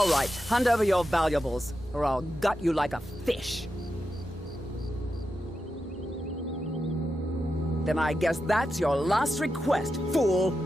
All right, hand over your valuables, or I'll gut you like a fish. Then I guess that's your last request, fool!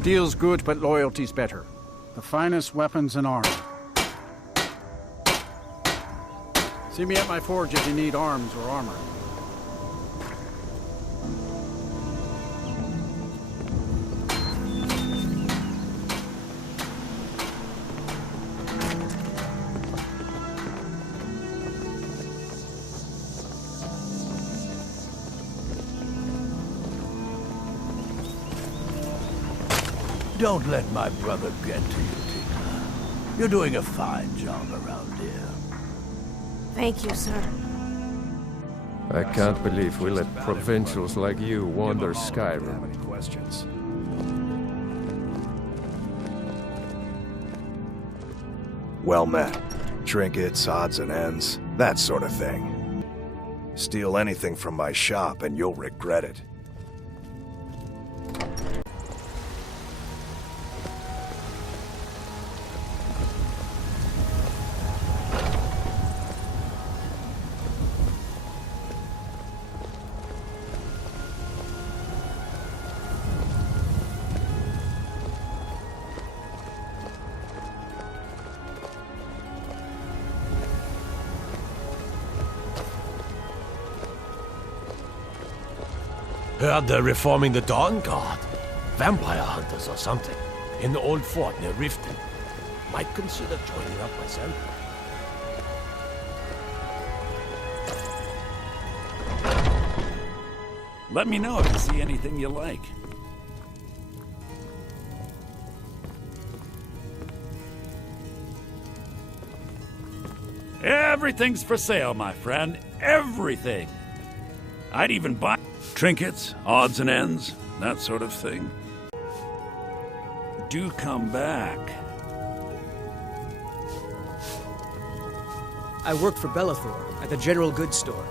Steel's good, but loyalty's better. The finest weapons and armor. See me at my forge if you need arms or armor. Don't let my brother get to you, Tina. You're doing a fine job around here. Thank you, sir. I can't believe we let provincials like you wander Skyrim. Questions? Well met. Trinkets, odds and ends, that sort of thing. Steal anything from my shop and you'll regret it. Heard they're reforming the Dawn Guard. Vampire hunters or something. In the old fort near Riften. Might consider joining up myself. Let me know if you see anything you like. Everything's for sale, my friend. Everything. I'd even buy trinkets, odds and ends, that sort of thing. Do come back. I worked for Bellathor at the general goods store.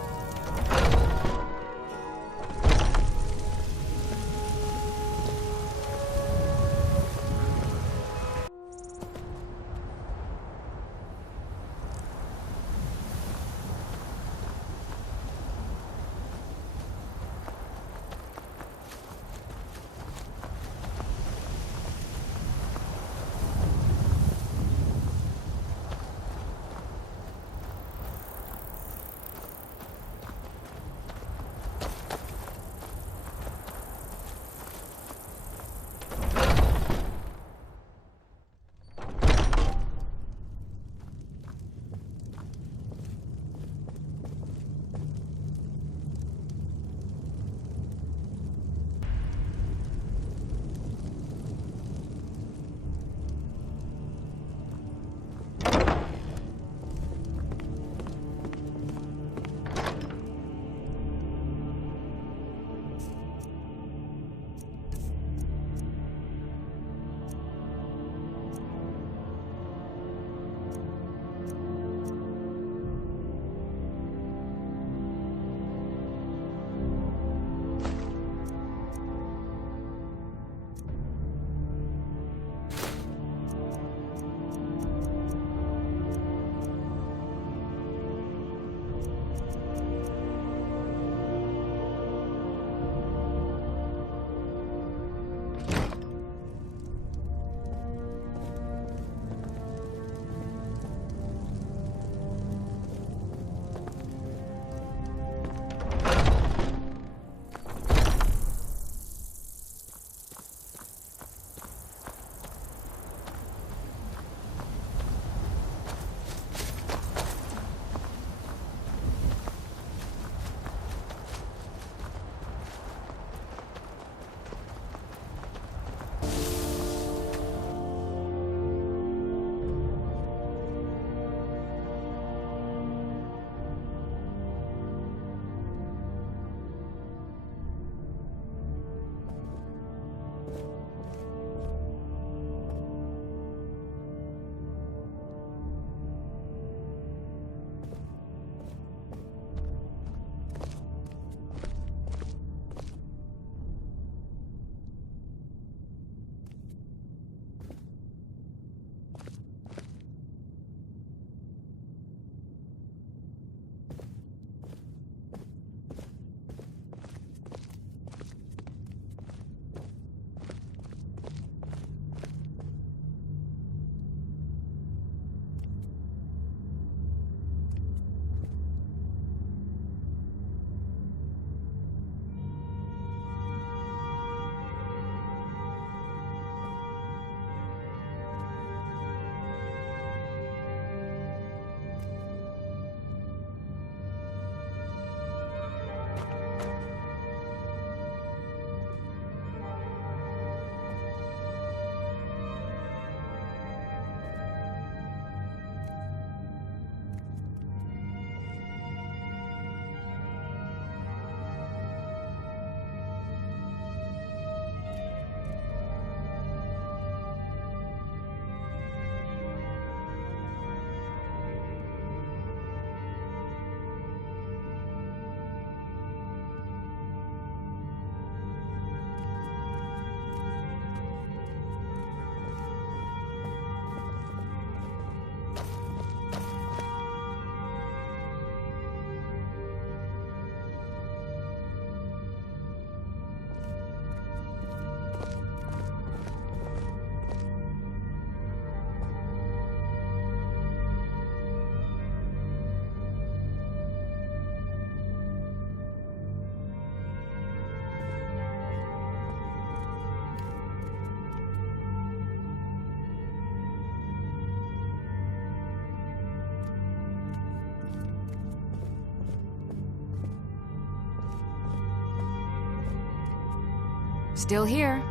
Still here.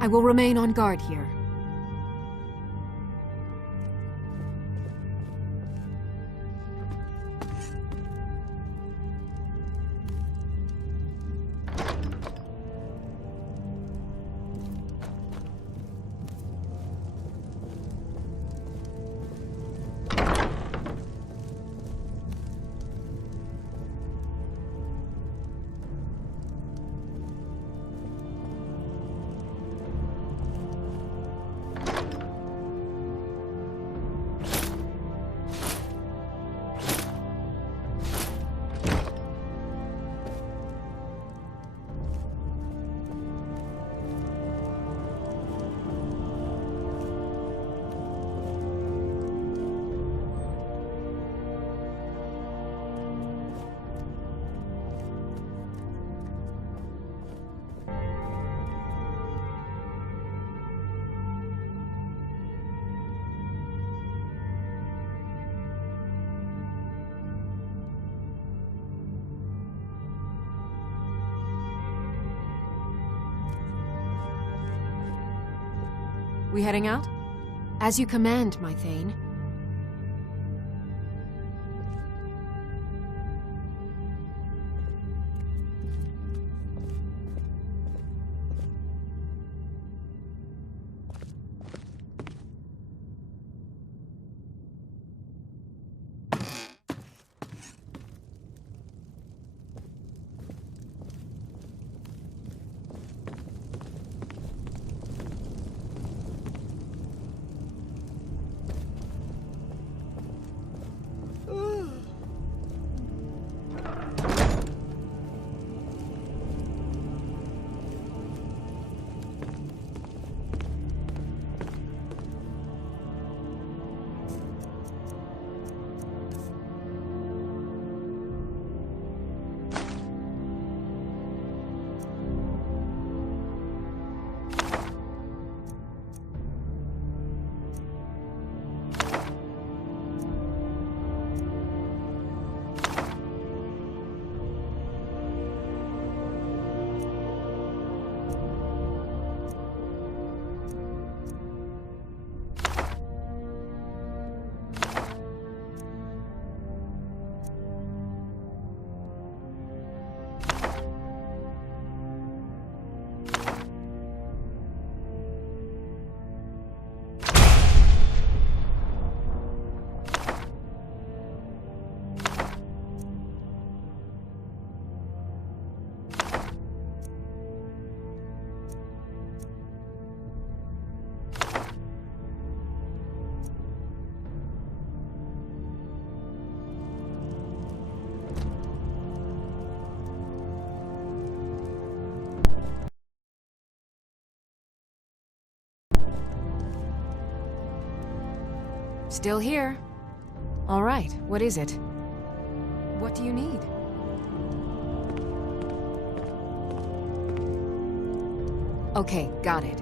I will remain on guard here. We heading out? As you command, my Thane. Still here. All right, what is it? What do you need? Okay, got it.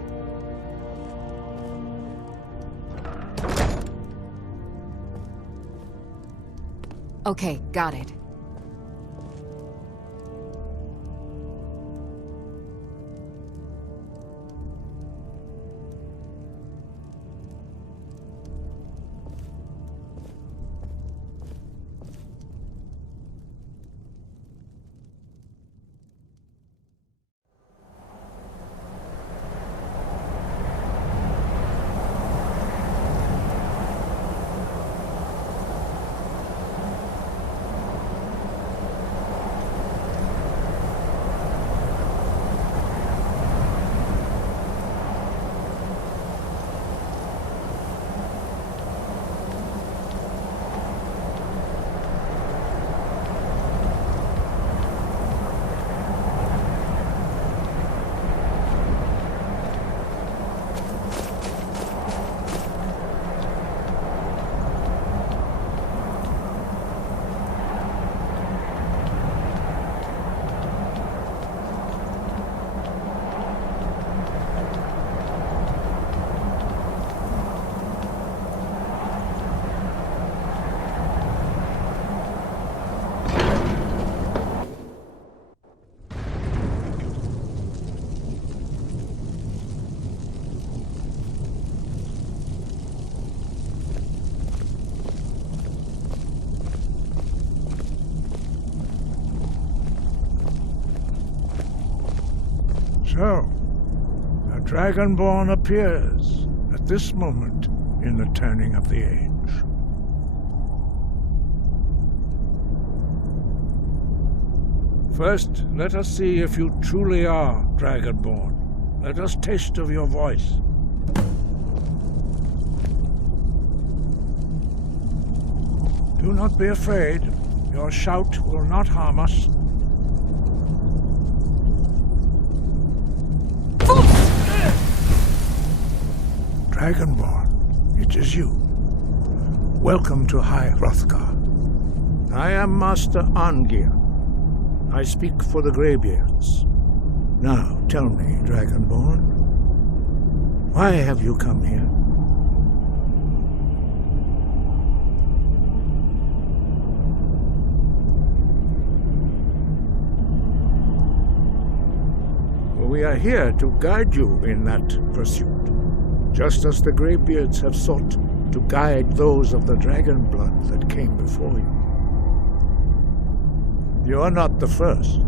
Okay, got it. So, a Dragonborn appears at this moment in the turning of the age. First, let us see if you truly are Dragonborn. Let us taste of your voice. Do not be afraid. Your shout will not harm us. Dragonborn, it is you. Welcome to High Hrothgar. I am Master Arngir. I speak for the Greybeards. Now, tell me, Dragonborn, why have you come here? We are here to guide you in that pursuit, just as the Greybeards have sought to guide those of the dragon blood that came before you. You are not the first.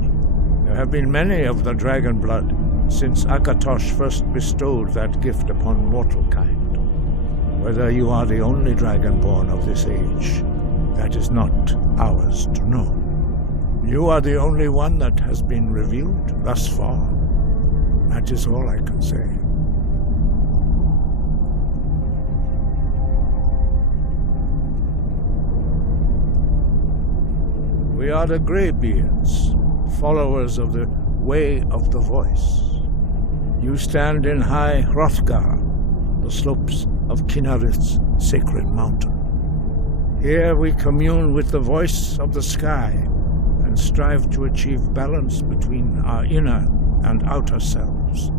There have been many of the dragon blood since Akatosh first bestowed that gift upon mortal kind. Whether you are the only dragonborn of this age, that is not ours to know. You are the only one that has been revealed thus far. That is all I can say. We are the Greybeards, followers of the Way of the Voice. You stand in High Hrothgar, the slopes of Kinnarith's sacred mountain. Here we commune with the voice of the sky and strive to achieve balance between our inner and outer selves.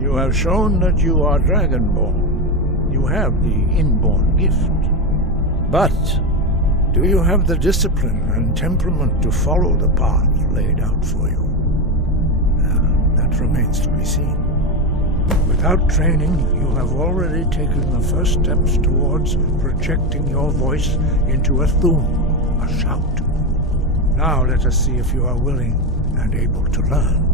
You have shown that you are Dragonborn. You have the inborn gift. But do you have the discipline and temperament to follow the path laid out for you? That remains to be seen. Without training, you have already taken the first steps towards projecting your voice into a thum, a shout. Now let us see if you are willing and able to learn.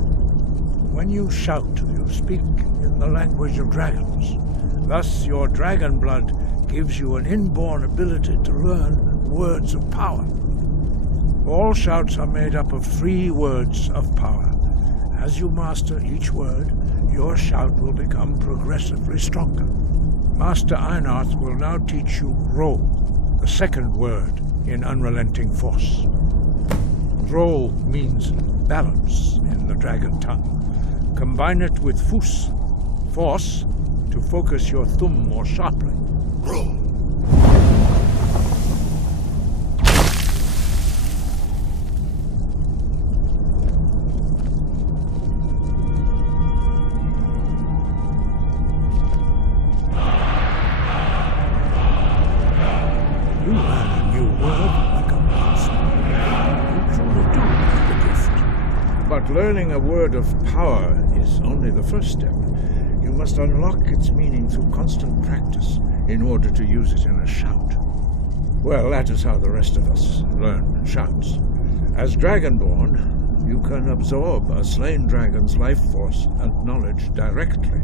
When you shout, you speak in the language of dragons. Thus, your dragon blood gives you an inborn ability to learn words of power. All shouts are made up of 3 words of power. As you master each word, your shout will become progressively stronger. Master Einarth will now teach you Ro, the second word in Unrelenting Force. Ro means balance in the dragon tongue. Combine it with Fus, force, to focus your thumb more sharply. Ro. You learn a new word like a monster. You truly do have the gift. But learning a word of power is only the first step. You must unlock its meaning through constant practice in order to use it in a shout. Well, that is how the rest of us learn shouts. As Dragonborn, you can absorb a slain dragon's life force and knowledge directly.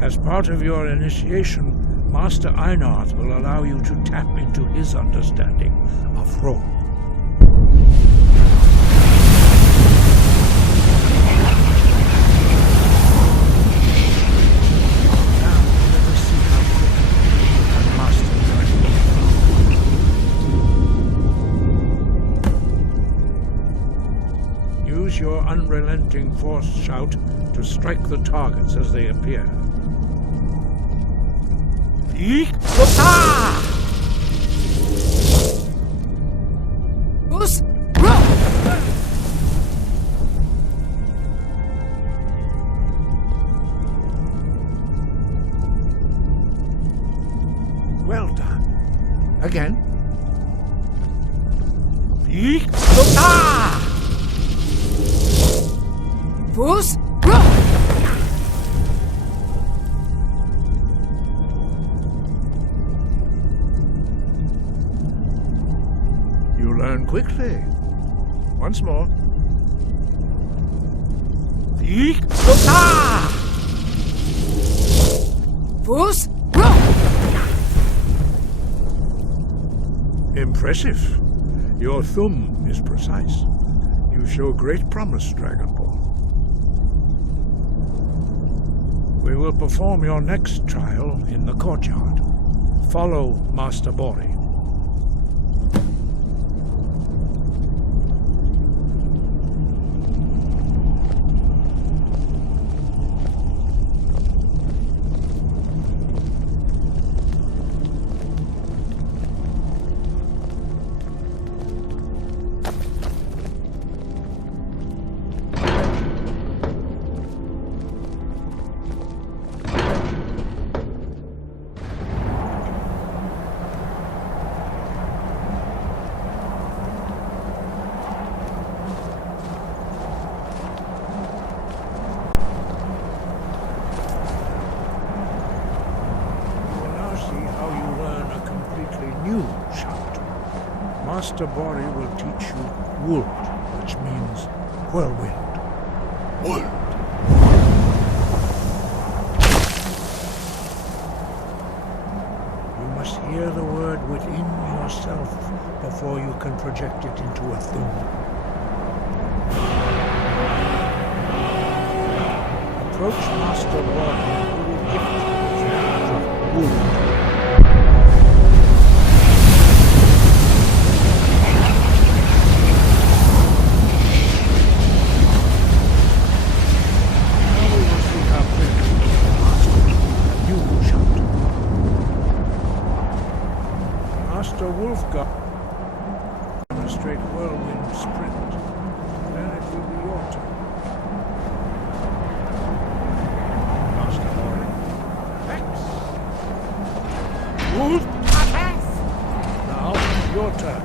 As part of your initiation, Master Einarth will allow you to tap into his understanding of Ro. Use your Unrelenting Force shout to strike the targets as they appear. Well done. Again. Fus, You learn quickly. Once more. Fools, roll! Impressive. Your thumb is precise. You show great promise, Dragonborn. We will perform your next trial in the courtyard. Follow Master Bori. Master Bori will teach you Wold, which means whirlwind. Wold. You must hear the word within yourself before you can project it into a thing. Approach Master Bori and he will gift you the knowledge of Wold. Master Wolfgar, demonstrate whirlwind sprint. Then it will be your turn. Master Bori. X. Wolf. Now, your turn.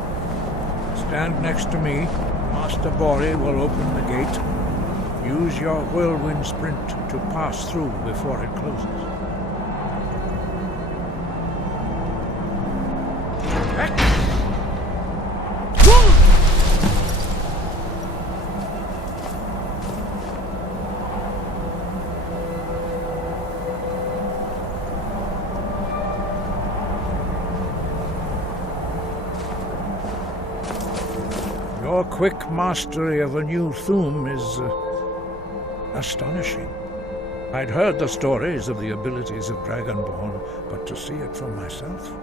Stand next to me. Master Bori will open the gate. Use your whirlwind sprint to pass through before it closes. Your quick mastery of a new Thum is astonishing. I'd heard the stories of the abilities of Dragonborn, but to see it for myself...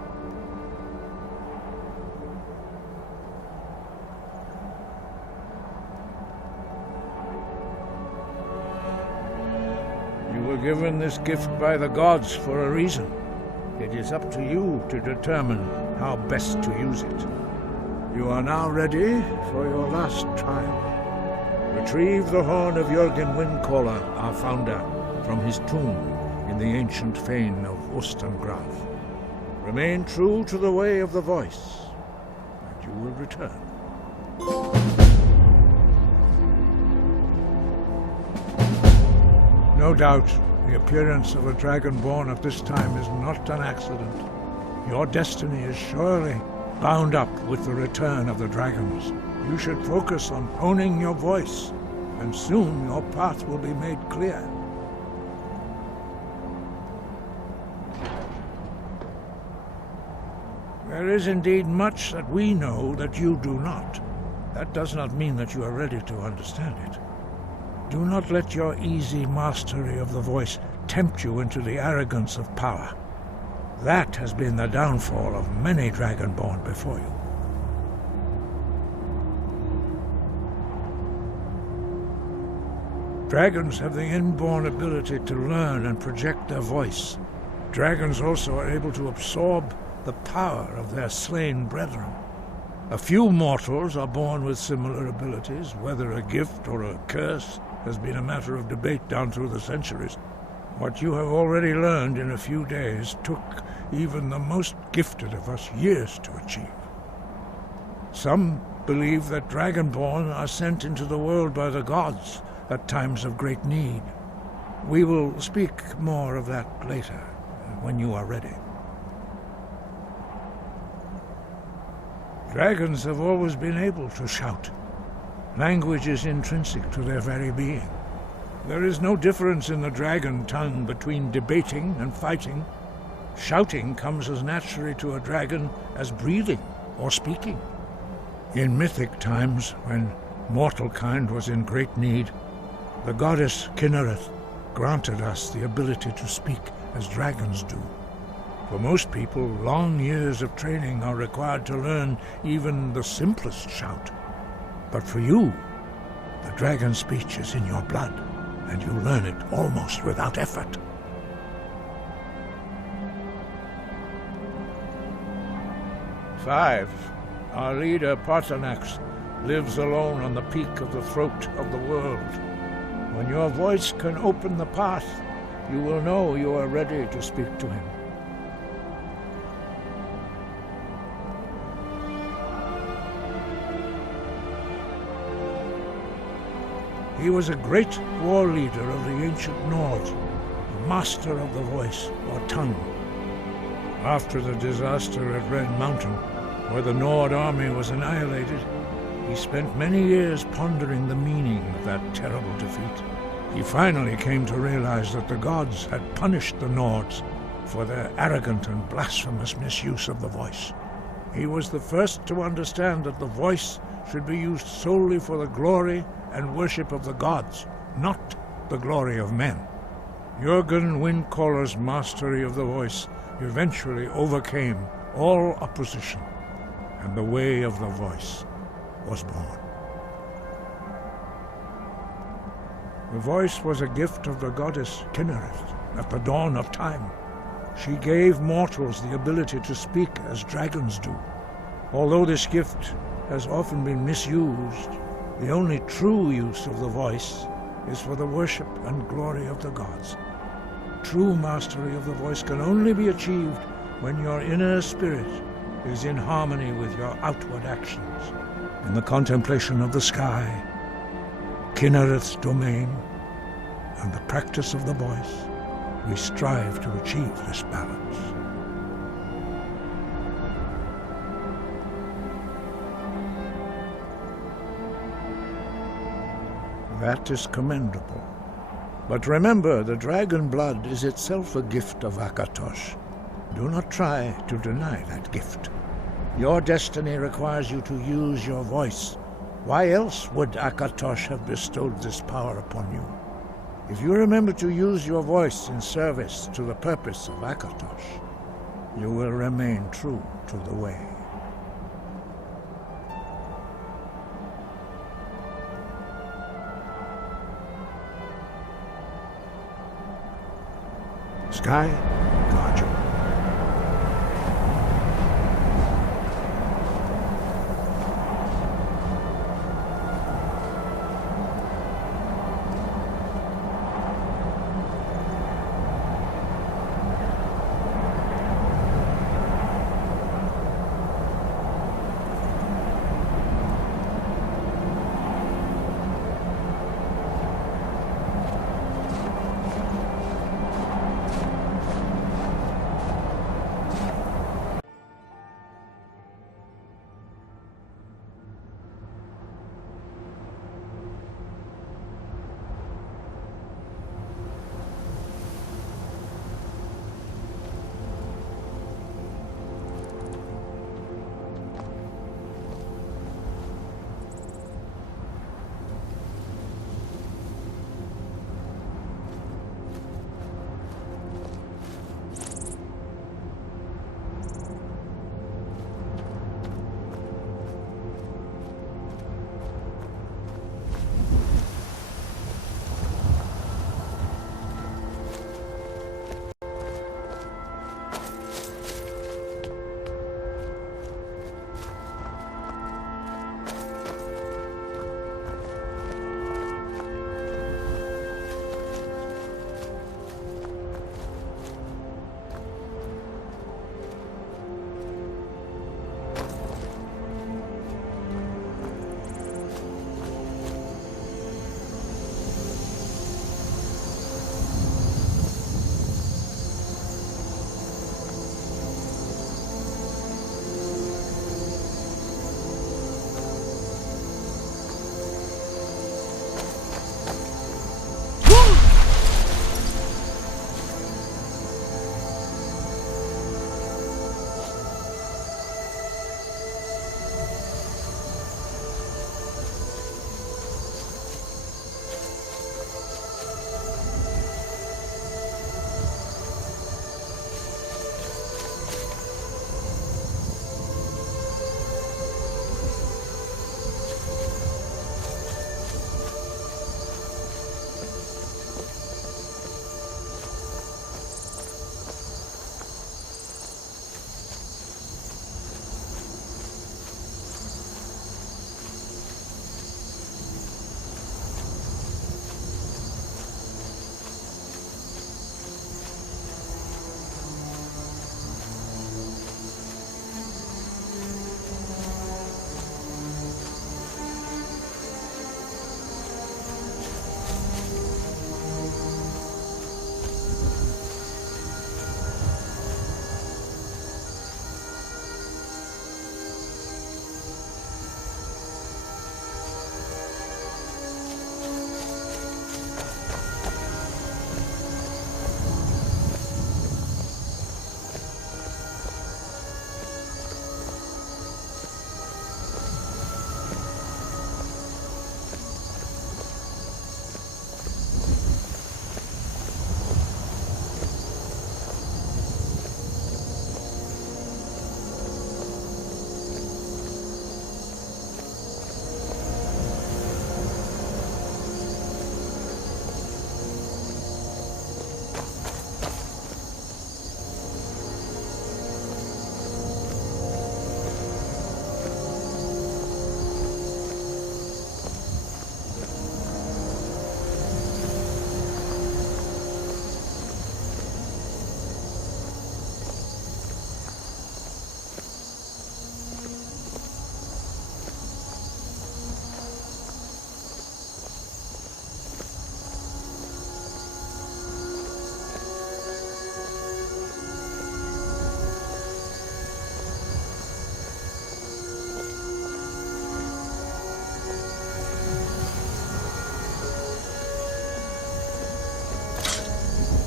You were given this gift by the gods for a reason. It is up to you to determine how best to use it. You are now ready for your last trial. Retrieve the horn of Jürgen Windcaller, our founder, from his tomb in the ancient fane of Ustengrav. Remain true to the way of the voice, and you will return. No doubt, the appearance of a Dragonborn at this time is not an accident. Your destiny is surely bound up with the return of the dragons. You should focus on honing your voice, and soon your path will be made clear. There is indeed much that we know that you do not. That does not mean that you are ready to understand it. Do not let your easy mastery of the voice tempt you into the arrogance of power. That has been the downfall of many Dragonborn before you. Dragons have the inborn ability to learn and project their voice. Dragons also are able to absorb the power of their slain brethren. A few mortals are born with similar abilities. Whether a gift or a curse has been a matter of debate down through the centuries. What you have already learned in a few days took even the most gifted of us years to achieve. Some believe that Dragonborn are sent into the world by the gods at times of great need. We will speak more of that later, when you are ready. Dragons have always been able to shout. Language is intrinsic to their very being. There is no difference in the dragon tongue between debating and fighting. Shouting comes as naturally to a dragon as breathing or speaking. In mythic times, when mortal kind was in great need, the goddess Kinnereth granted us the ability to speak as dragons do. For most people, long years of training are required to learn even the simplest shout. But for you, the dragon speech is in your blood, and you learn it almost without effort. Five, our leader Parthenax lives alone on the peak of the throat of the world. When your voice can open the path, you will know you are ready to speak to him. He was a great war leader of the ancient Nords, a master of the voice or tongue. After the disaster at Red Mountain, where the Nord army was annihilated, he spent many years pondering the meaning of that terrible defeat. He finally came to realize that the gods had punished the Nords for their arrogant and blasphemous misuse of the voice. He was the first to understand that the voice should be used solely for the glory and worship of the gods, not the glory of men. Jürgen Windcaller's mastery of the voice eventually overcame all opposition, and the way of the voice was born. The voice was a gift of the goddess Kinnereth at the dawn of time. She gave mortals the ability to speak as dragons do. Although this gift has often been misused, the only true use of the voice is for the worship and glory of the gods. True mastery of the voice can only be achieved when your inner spirit is in harmony with your outward actions. In the contemplation of the sky, Kinnereth's domain, and the practice of the voice, we strive to achieve this balance. That is commendable. But remember, the dragon blood is itself a gift of Akatosh. Do not try to deny that gift. Your destiny requires you to use your voice. Why else would Akatosh have bestowed this power upon you? If you remember to use your voice in service to the purpose of Akatosh, you will remain true to the way. Sky, guard you.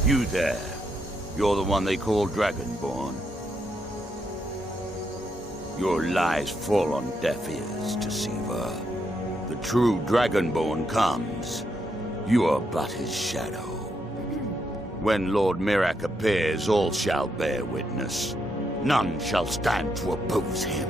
You there. You're the one they call Dragonborn. Your lies fall on deaf ears, Deceiver. The true Dragonborn comes. You are but his shadow. When Lord Mirac appears, all shall bear witness. None shall stand to oppose him.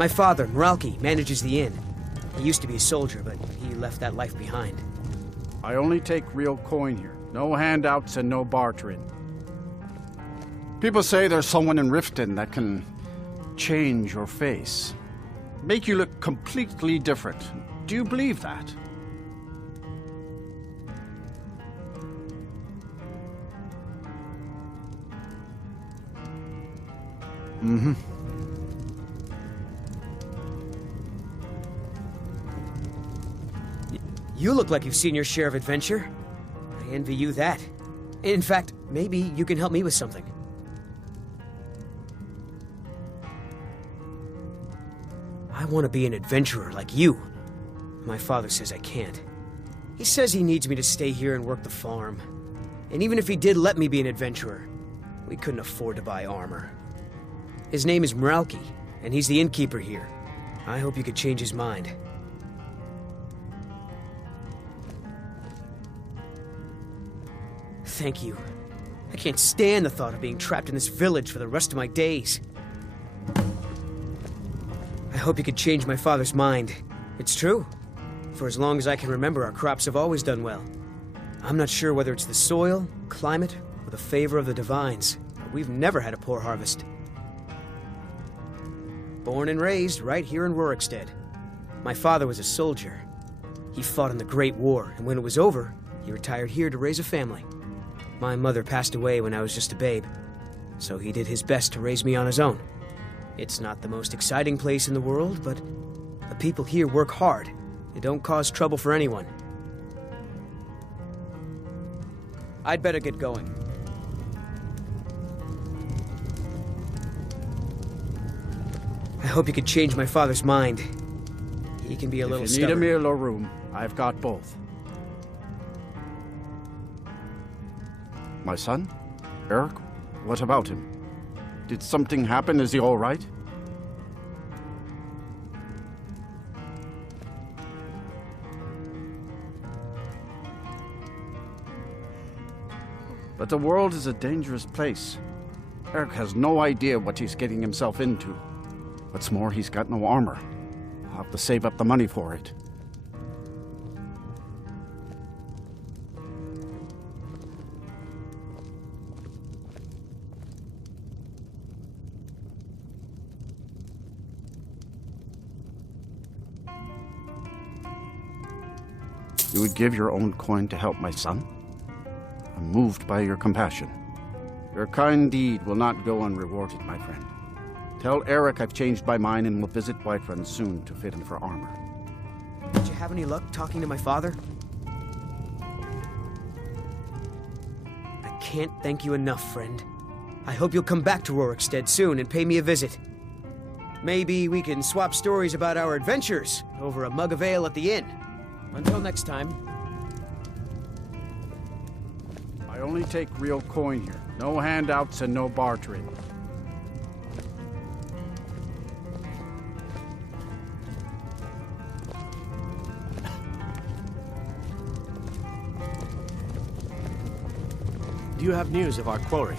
My father, Meralki, manages the inn. He used to be a soldier, but he left that life behind. I only take real coin here. No handouts and no bartering. People say there's someone in Riften that can change your face. Make you look completely different. Do you believe that? Mm-hmm. You look like you've seen your share of adventure. I envy you that. In fact, maybe you can help me with something. I want to be an adventurer like you. My father says I can't. He says he needs me to stay here and work the farm. And even if he did let me be an adventurer, we couldn't afford to buy armor. His name is Meralki, and he's the innkeeper here. I hope you could change his mind. Thank you. I can't stand the thought of being trapped in this village for the rest of my days. I hope you could change my father's mind. It's true. For as long as I can remember, our crops have always done well. I'm not sure whether it's the soil, climate, or the favor of the divines, but we've never had a poor harvest. Born and raised right here in Rorikstead. My father was a soldier. He fought in the Great War, and when it was over, he retired here to raise a family. My mother passed away when I was just a babe, so he did his best to raise me on his own. It's not the most exciting place in the world, but the people here work hard. They don't cause trouble for anyone. I'd better get going. I hope you could change my father's mind. He can be a little stubborn. If you need a stubborn. meal or room, I've got both. My son? Eric? What about him? Did something happen? Is he all right? But the world is a dangerous place. Eric has no idea what he's getting himself into. What's more, he's got no armor. I'll have to save up the money for it. You would give your own coin to help my son? I'm moved by your compassion. Your kind deed will not go unrewarded, my friend. Tell Eric I've changed my mind and will visit Whiterun soon to fit him for armor. Did you have any luck talking to my father? I can't thank you enough, friend. I hope you'll come back to Rorikstead soon and pay me a visit. Maybe we can swap stories about our adventures over a mug of ale at the inn. Until next time. I only take real coin here. No handouts and no bartering. Do you have news of our quarry?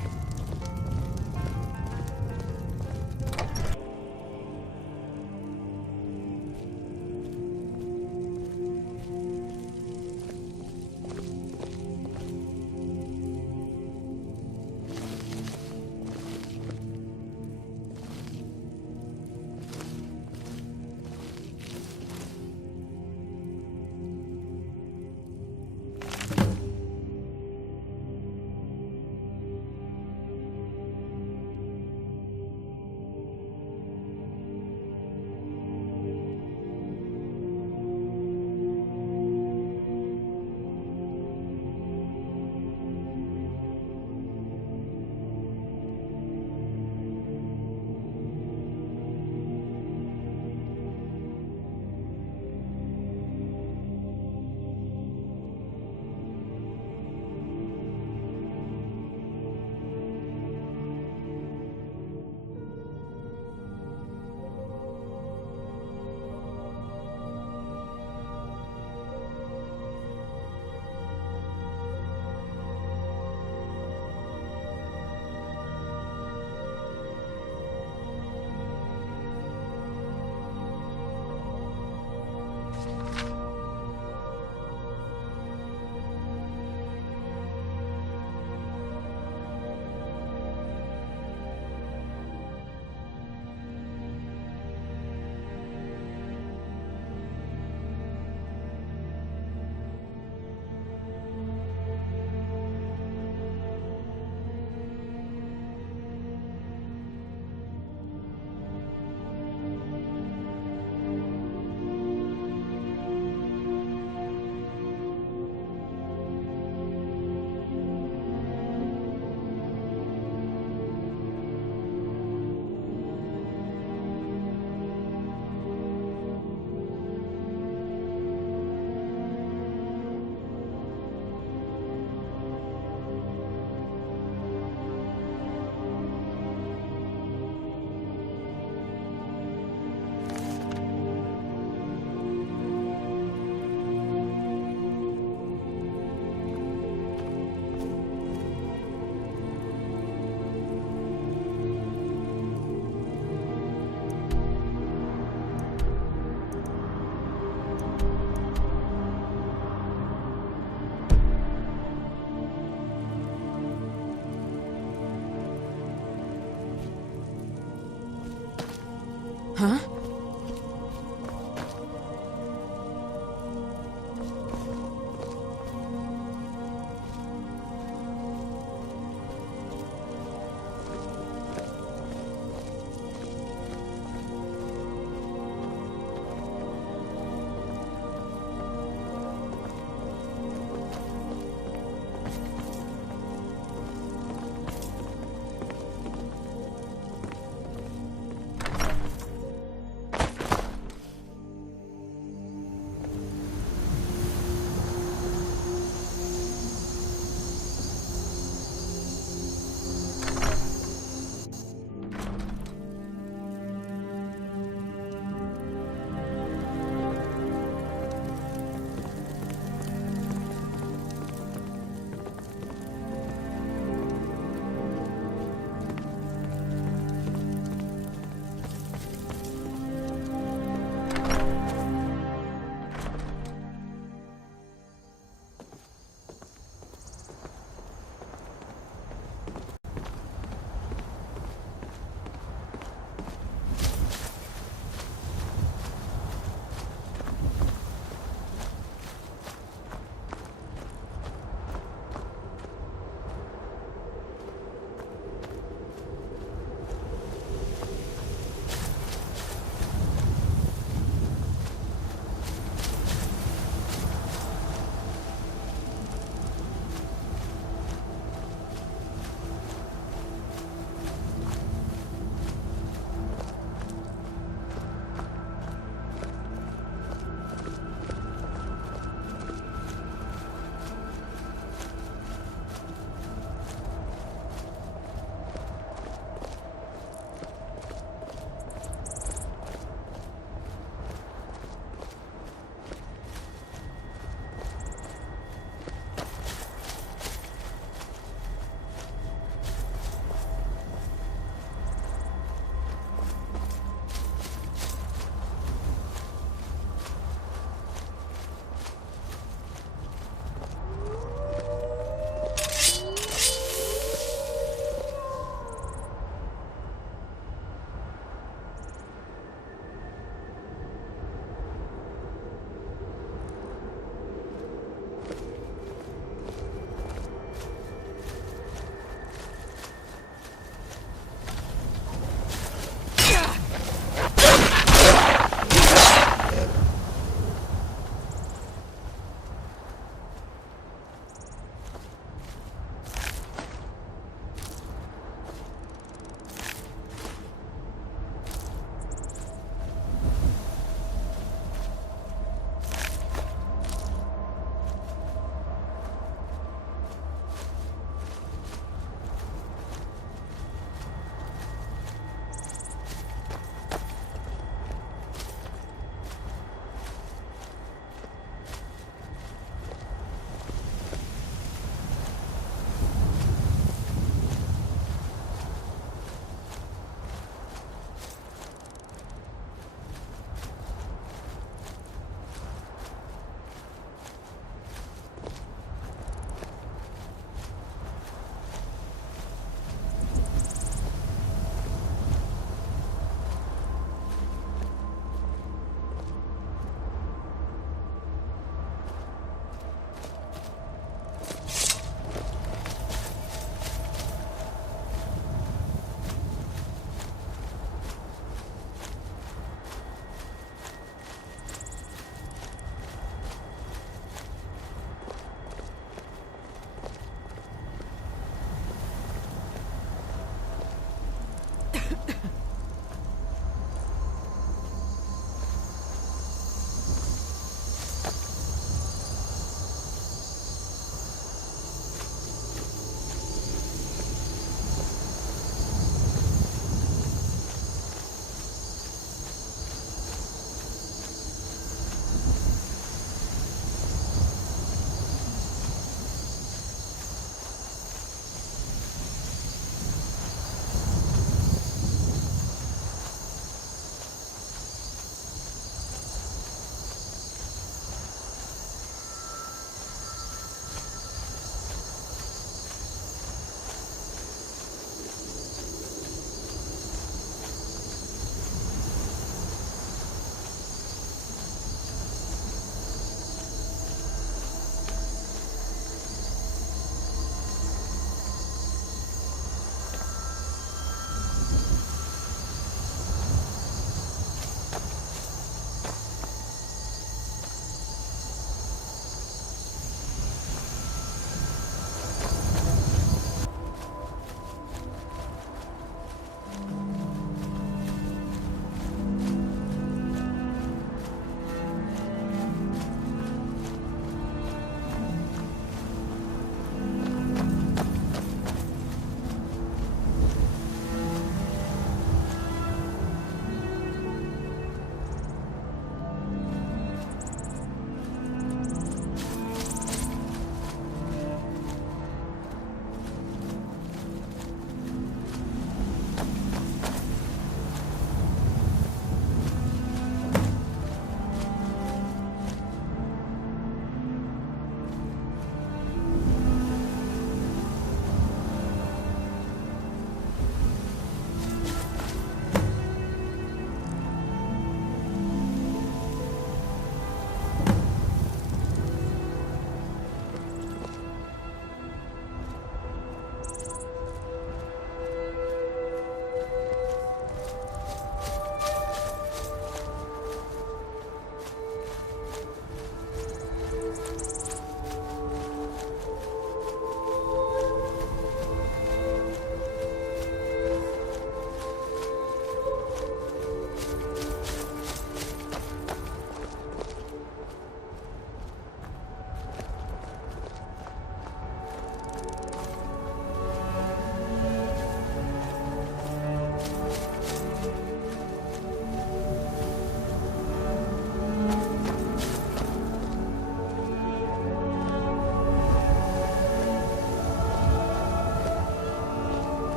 Huh?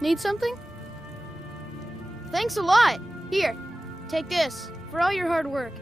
Need something? Thanks a lot. Here, take this for all your hard work.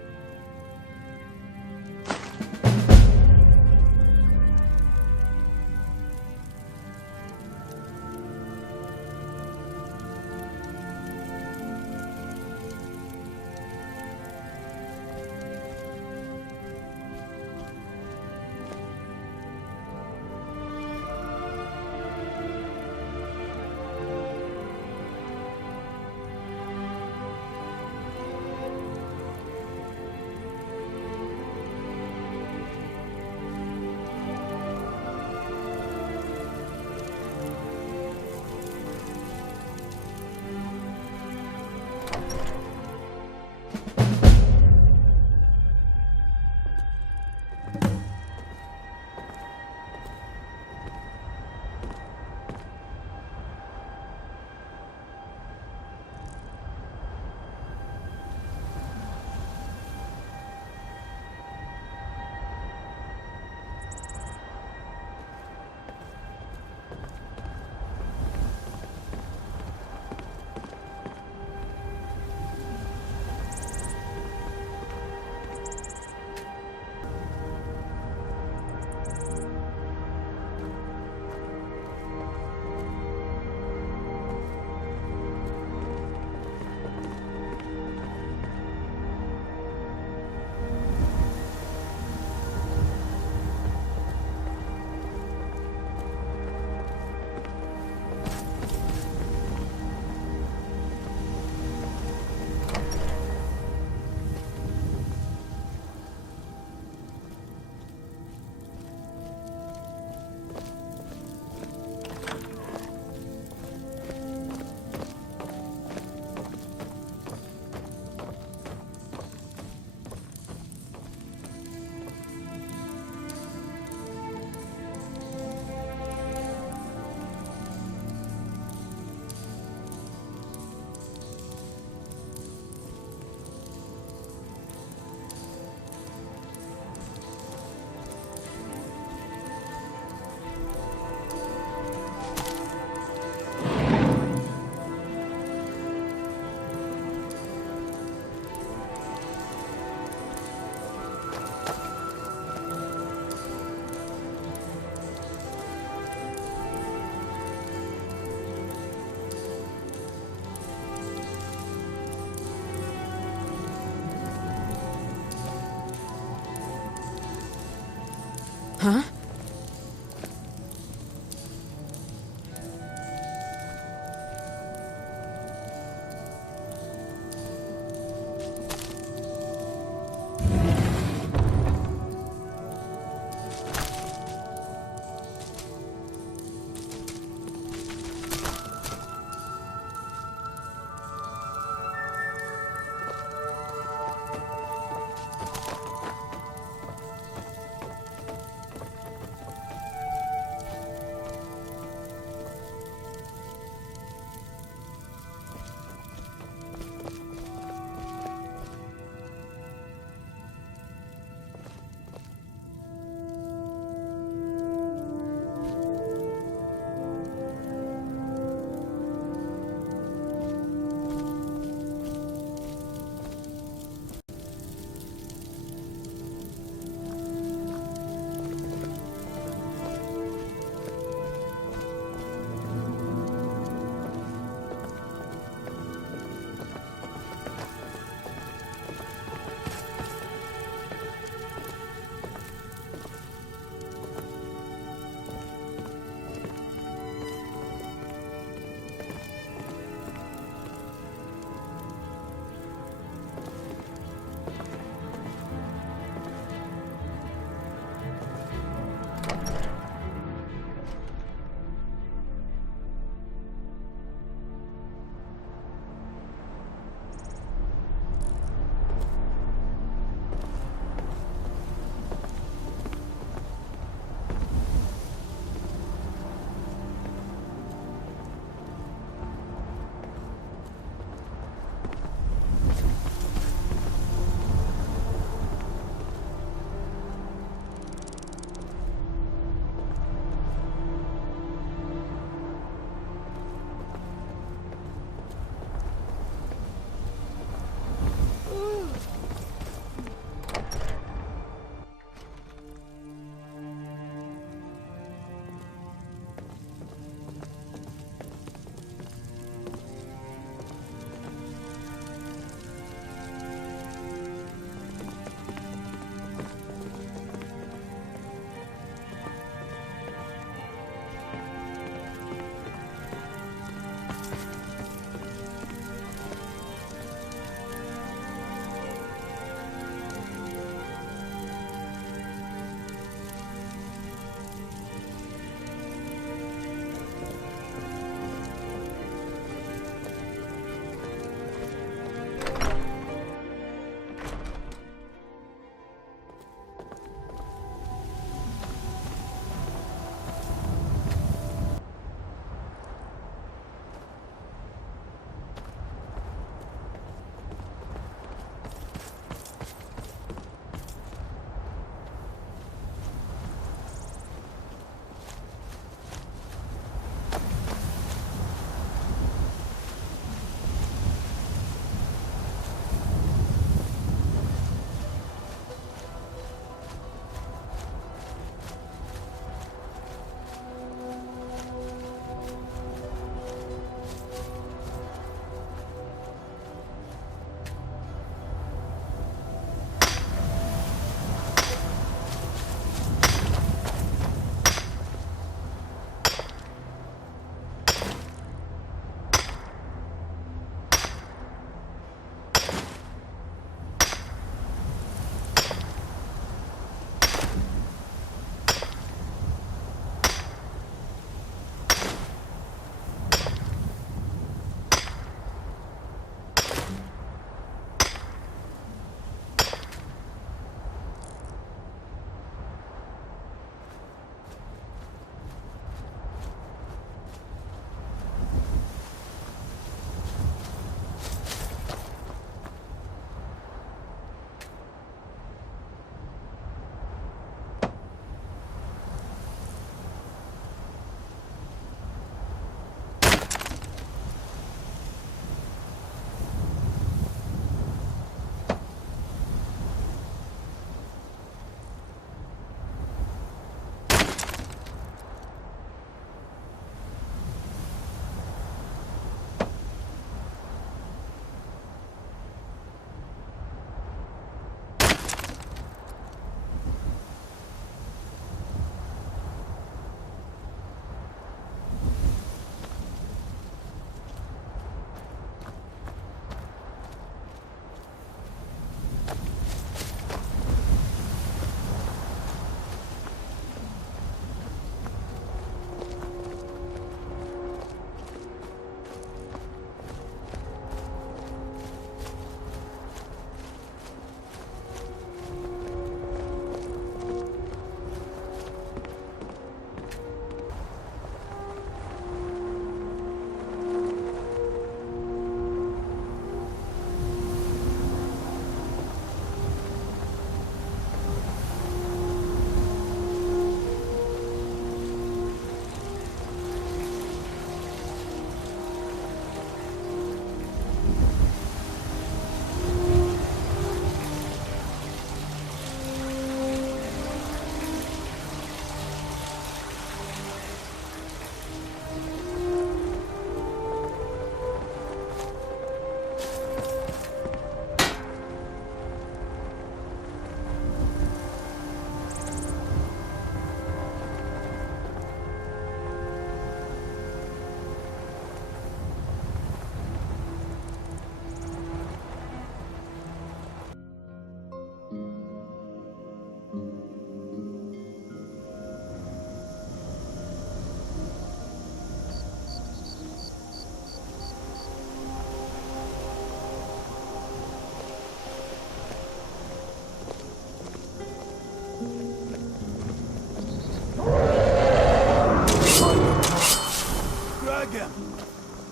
Huh?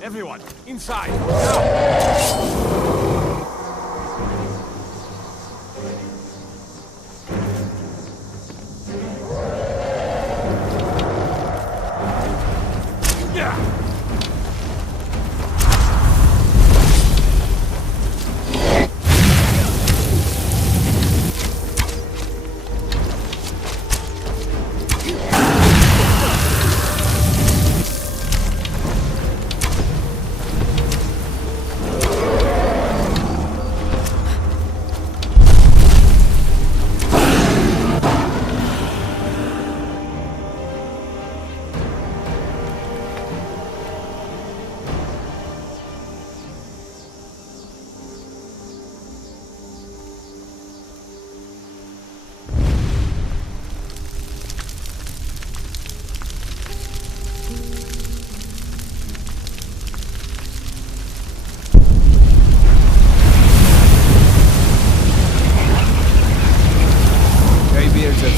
Everyone, inside! Now!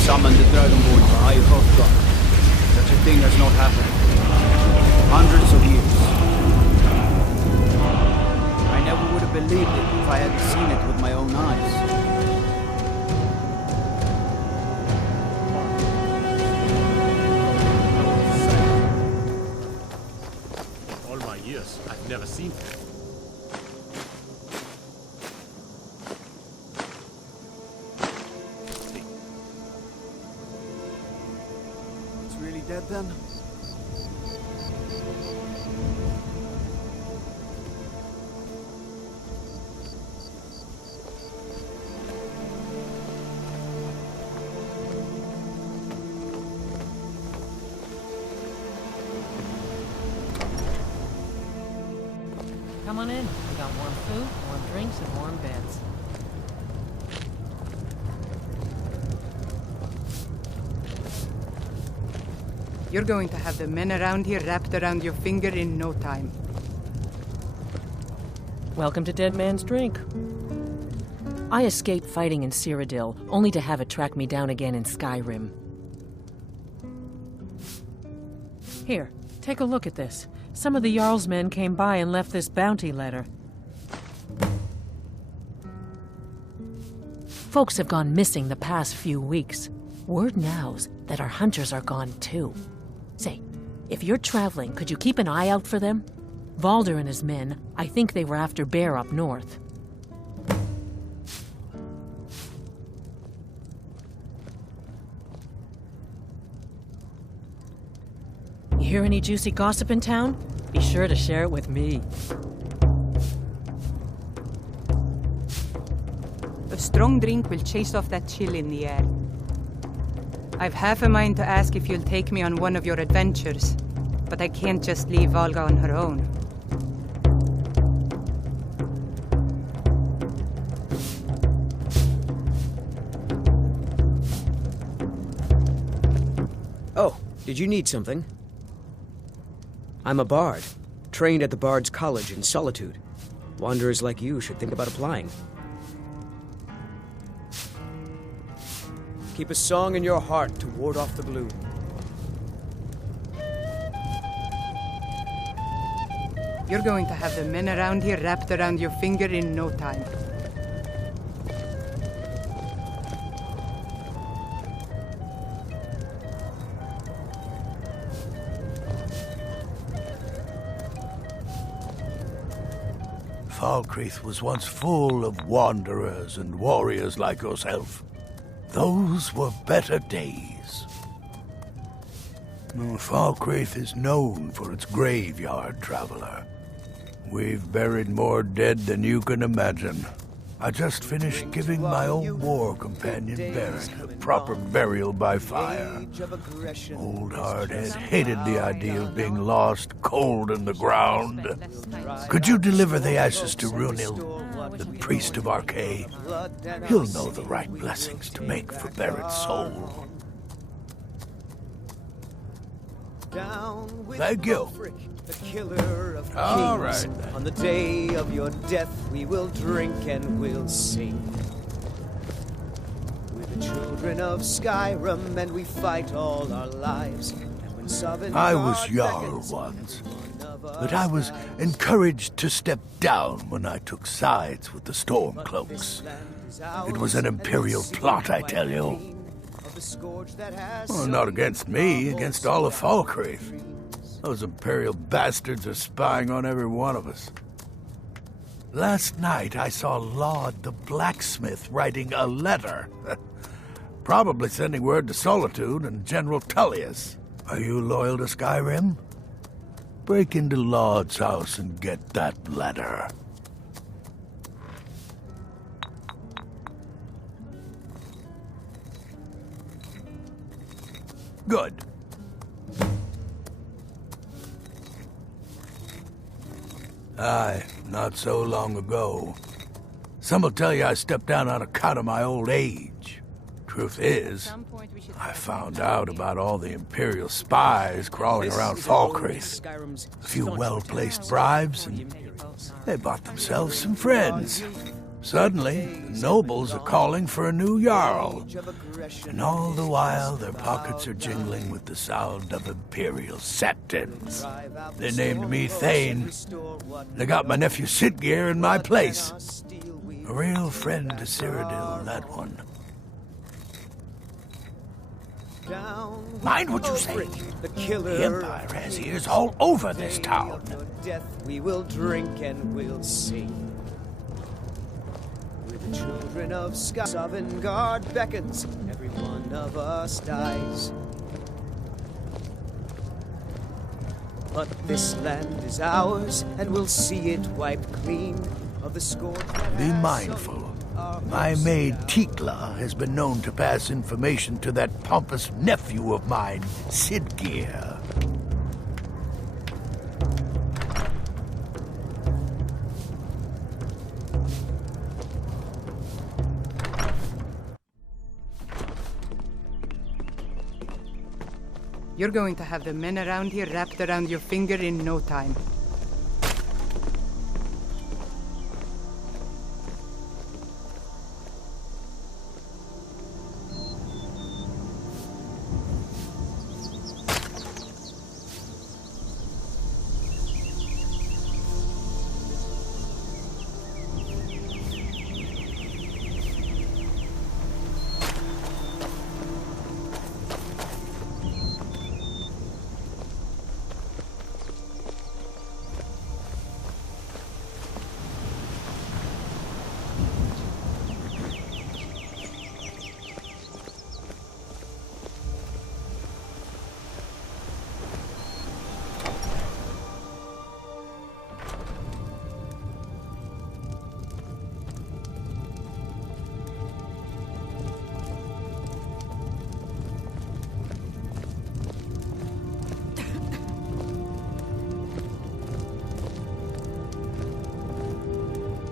Summoned the Dragonborn for High Hrothgar. Such a thing has not happened. Hundreds of years. I never would have believed it if I hadn't seen it with my own eyes. All my years, I've never seen it. Dead then? Come on in. We got warm food, warm drinks, and warm beds. You're going to have the men around here wrapped around your finger in no time. Welcome to Dead Man's Drink. I escaped fighting in Cyrodiil, only to have it track me down again in Skyrim. Here, take a look at this. Some of the Jarl's men came by and left this bounty letter. Folks have gone missing the past few weeks. Word now's that our hunters are gone too. Say, if you're traveling, could you keep an eye out for them? Valder and his men, I think they were after Bear up north. You hear any juicy gossip in town? Be sure to share it with me. A strong drink will chase off that chill in the air. I've half a mind to ask if you'll take me on one of your adventures, but I can't just leave Valga on her own. Oh, did you need something? I'm a bard, trained at the Bard's College in Solitude. Wanderers like you should think about applying. Keep a song in your heart to ward off the gloom. You're going to have the men around here wrapped around your finger in no time. Falkreath was once full of wanderers and warriors like yourself. Those were better days. Falkreath is known for its graveyard, traveler. We've buried more dead than you can imagine. I just finished giving my old war companion Baron a proper burial by fire. Old Hardhead hated the idea of being lost cold in the ground. Could you deliver the ashes to Runil, the priest of Arkay? He'll know the right blessings to make for Barrett's soul. Thank you. The killer of All kings. right. On the day of your death, we will drink and we'll sing. We're the children of Skyrim, and we fight all our lives. And when I was Jarl once. but I was encouraged to step down when I took sides with the Stormcloaks. It was an Imperial plot, I tell you. Well, not against me, against all of Falkreath. Those Imperial bastards are spying on every one of us. Last night I saw Laud the blacksmith writing a letter. Probably sending word to Solitude and General Tullius. Are you loyal to Skyrim? Break into Laud's house and get that letter. Good. Aye, not so long ago. Some will tell you I stepped down on account of my old age. Truth is, I found out about all the Imperial spies crawling around Falkreath. A few well-placed bribes, and they bought themselves some friends. Suddenly, the nobles are calling for a new Jarl. And all the while, their pockets are jingling with the sound of Imperial septons. They named me Thane. They got my nephew Sitgeir in my place. A real friend to Cyrodiil, that one. Mind what you say. The Empire has ears all over this town. Death we will drink and we'll sing. We're the children of Sky. Sovngarde beckons. Every one of us dies. But this land is ours, and we'll see it wiped clean of the scourge. Be mindful. My maid Tikla has been known to pass information to that pompous nephew of mine, Sitgeir. You're going to have the men around here wrapped around your finger in no time.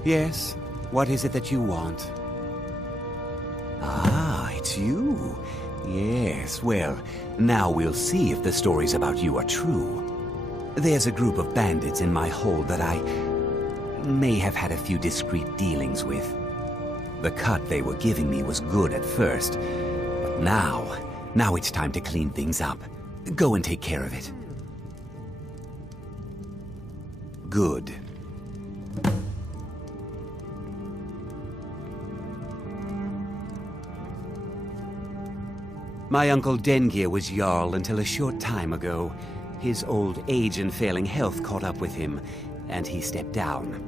Yes? What is it that you want? Ah, it's you. Yes, well, now we'll see if the stories about you are true. There's a group of bandits in my hold that I may have had a few discreet dealings with. The cut they were giving me was good at first, but now it's time to clean things up. Go and take care of it. Good. My uncle Dengir was Jarl until a short time ago. His old age and failing health caught up with him, and he stepped down.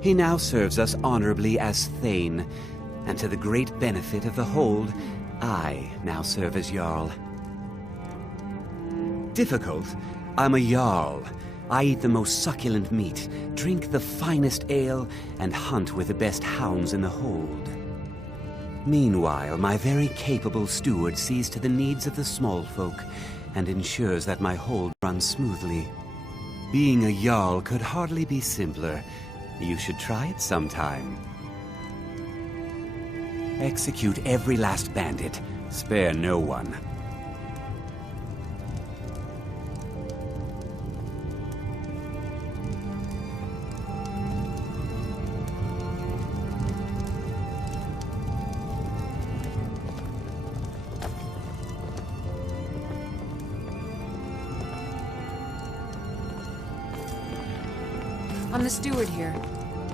He now serves us honorably as Thane, and to the great benefit of the hold, I now serve as Jarl. Difficult? I'm a Jarl. I eat the most succulent meat, drink the finest ale, and hunt with the best hounds in the hold. Meanwhile, my very capable steward sees to the needs of the small folk and ensures that my hold runs smoothly. Being a Jarl could hardly be simpler. You should try it sometime. Execute every last bandit. Spare no one. I'm the steward here.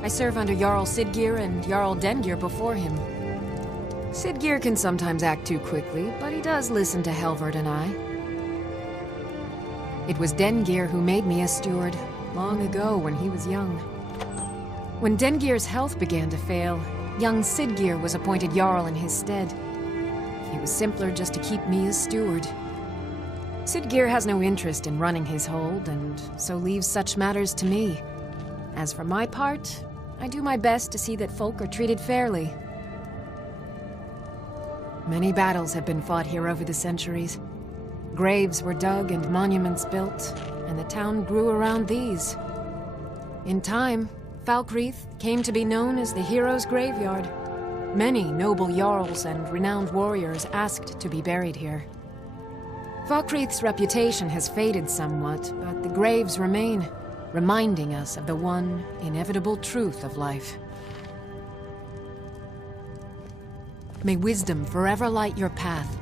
I serve under Jarl Siggeir and Jarl Dengir before him. Siggeir can sometimes act too quickly, but he does listen to Helvard and I. It was Dengir who made me a steward, long ago when he was young. When Dengir's health began to fail, young Siggeir was appointed Jarl in his stead. It was simpler just to keep me as steward. Siggeir has no interest in running his hold, and so leaves such matters to me. As for my part, I do my best to see that folk are treated fairly. Many battles have been fought here over the centuries. Graves were dug and monuments built, and the town grew around these. In time, Falkreath came to be known as the hero's graveyard. Many noble jarls and renowned warriors asked to be buried here. Falkreath's reputation has faded somewhat, but the graves remain, reminding us of the one inevitable truth of life. May wisdom forever light your path.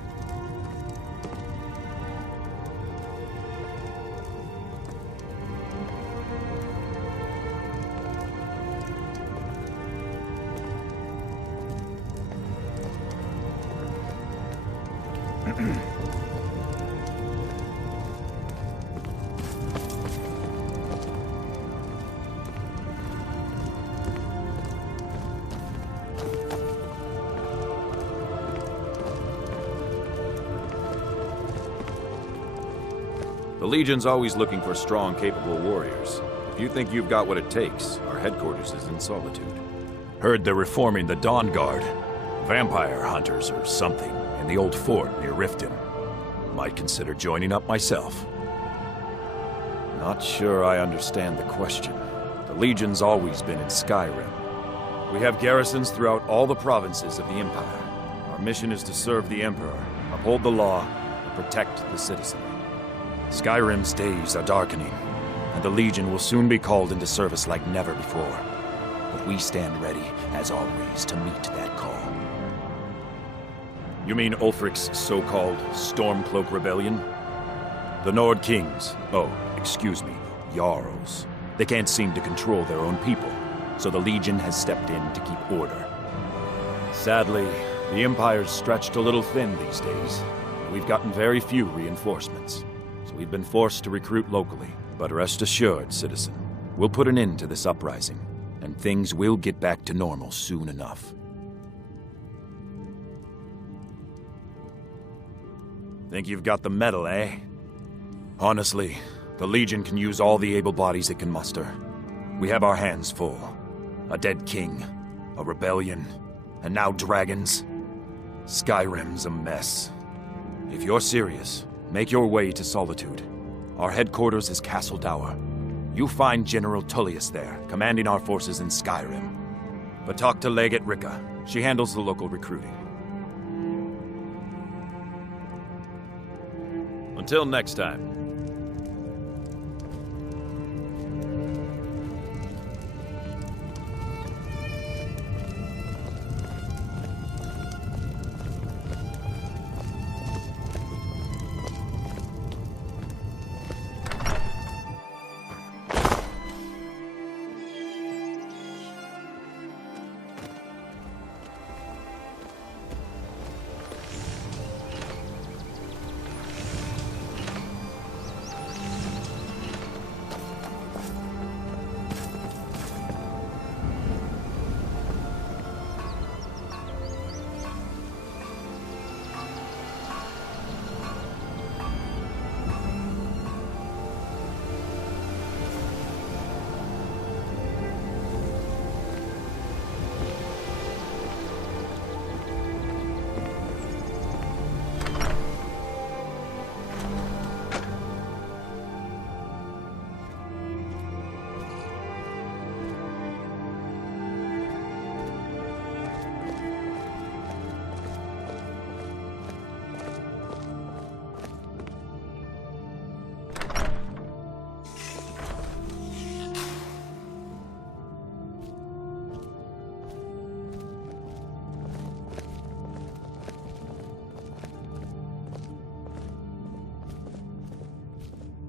The Legion's always looking for strong, capable warriors. If you think you've got what it takes, our headquarters is in Solitude. Heard they're reforming the Dawn Guard. Vampire hunters or something in the old fort near Riften. Might consider joining up myself. Not sure I understand the question. The Legion's always been in Skyrim. We have garrisons throughout all the provinces of the Empire. Our mission is to serve the Emperor, uphold the law, and protect the citizenry. Skyrim's days are darkening, and the Legion will soon be called into service like never before. But we stand ready, as always, to meet that call. You mean Ulfric's so-called Stormcloak Rebellion? The Nord Kings, excuse me, Jarls. They can't seem to control their own people, so the Legion has stepped in to keep order. Sadly, the Empire's stretched a little thin these days. We've gotten very few reinforcements, so we've been forced to recruit locally. But rest assured, citizen, we'll put an end to this uprising, and things will get back to normal soon enough. Think you've got the mettle, eh? Honestly, the Legion can use all the able bodies it can muster. We have our hands full. A dead king, a rebellion, and now dragons. Skyrim's a mess. If you're serious, make your way to Solitude. Our headquarters is Castle Dower. You'll find General Tullius there, commanding our forces in Skyrim. But talk to Legate Ricka. She handles the local recruiting. Until next time.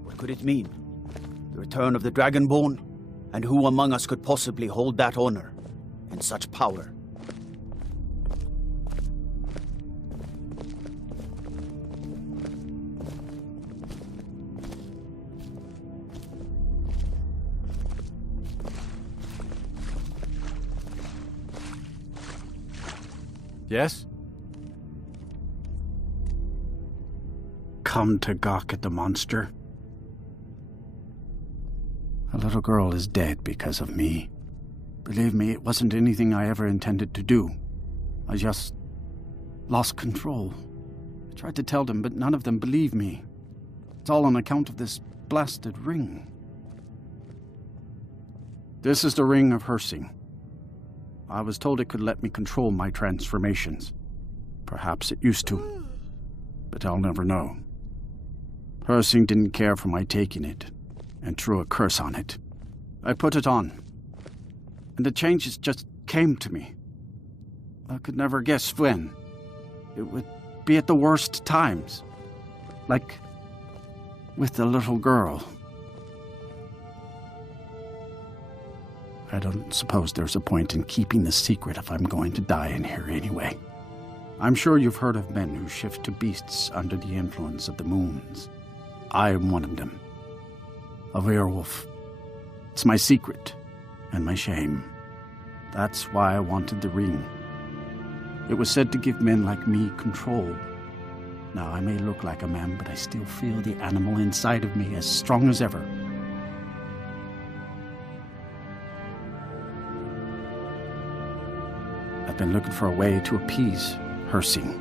What could it mean? The return of the Dragonborn? And who among us could possibly hold that honor and such power? Yes? Come to gawk at the monster. A little girl is dead because of me. Believe me, it wasn't anything I ever intended to do. I just lost control. I tried to tell them, but none of them believed me. It's all on account of this blasted ring. This is the ring of Hersing. I was told it could let me control my transformations. Perhaps it used to, but I'll never know. Hersing didn't care for my taking it, and threw a curse on it. I put it on, and the changes just came to me. I could never guess when. It would be at the worst times. Like with the little girl. I don't suppose there's a point in keeping the secret if I'm going to die in here anyway. I'm sure you've heard of men who shift to beasts under the influence of the moons. I am one of them. A werewolf. It's my secret and my shame. That's why I wanted the ring. It was said to give men like me control. Now, I may look like a man, but I still feel the animal inside of me as strong as ever. I've been looking for a way to appease Hersing.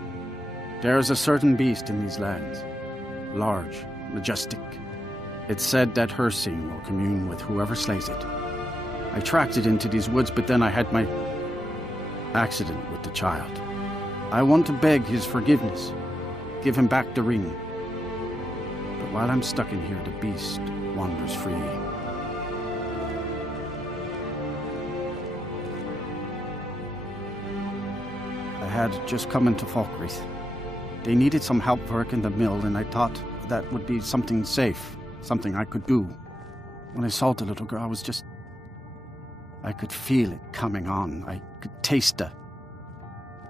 There is a certain beast in these lands. Large, majestic. It's said that Hersing will commune with whoever slays it. I tracked it into these woods, but then I had my accident with the child. I want to beg his forgiveness. Give him back the ring. But while I'm stuck in here, the beast wanders free. I had just come into Falkreath. They needed some help working the mill, and I thought that would be something safe, something I could do. When I saw the little girl, I could feel it coming on. I could taste it.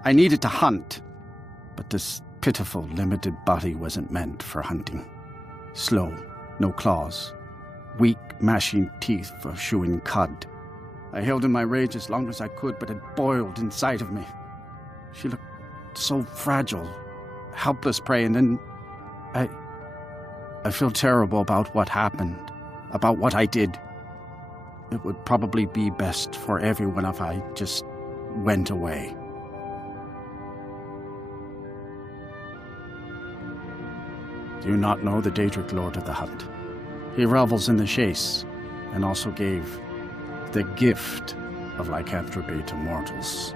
I needed to hunt, but this pitiful, limited body wasn't meant for hunting. Slow, no claws, weak, mashing teeth for chewing cud. I held in my rage as long as I could, but it boiled inside of me. She looked so fragile, helpless prey, and then I feel terrible about what happened, about what I did. It would probably be best for everyone if I just went away. Do you not know the Daedric Lord of the Hunt? He revels in the chase, and also gave the gift of lycanthropy to mortals.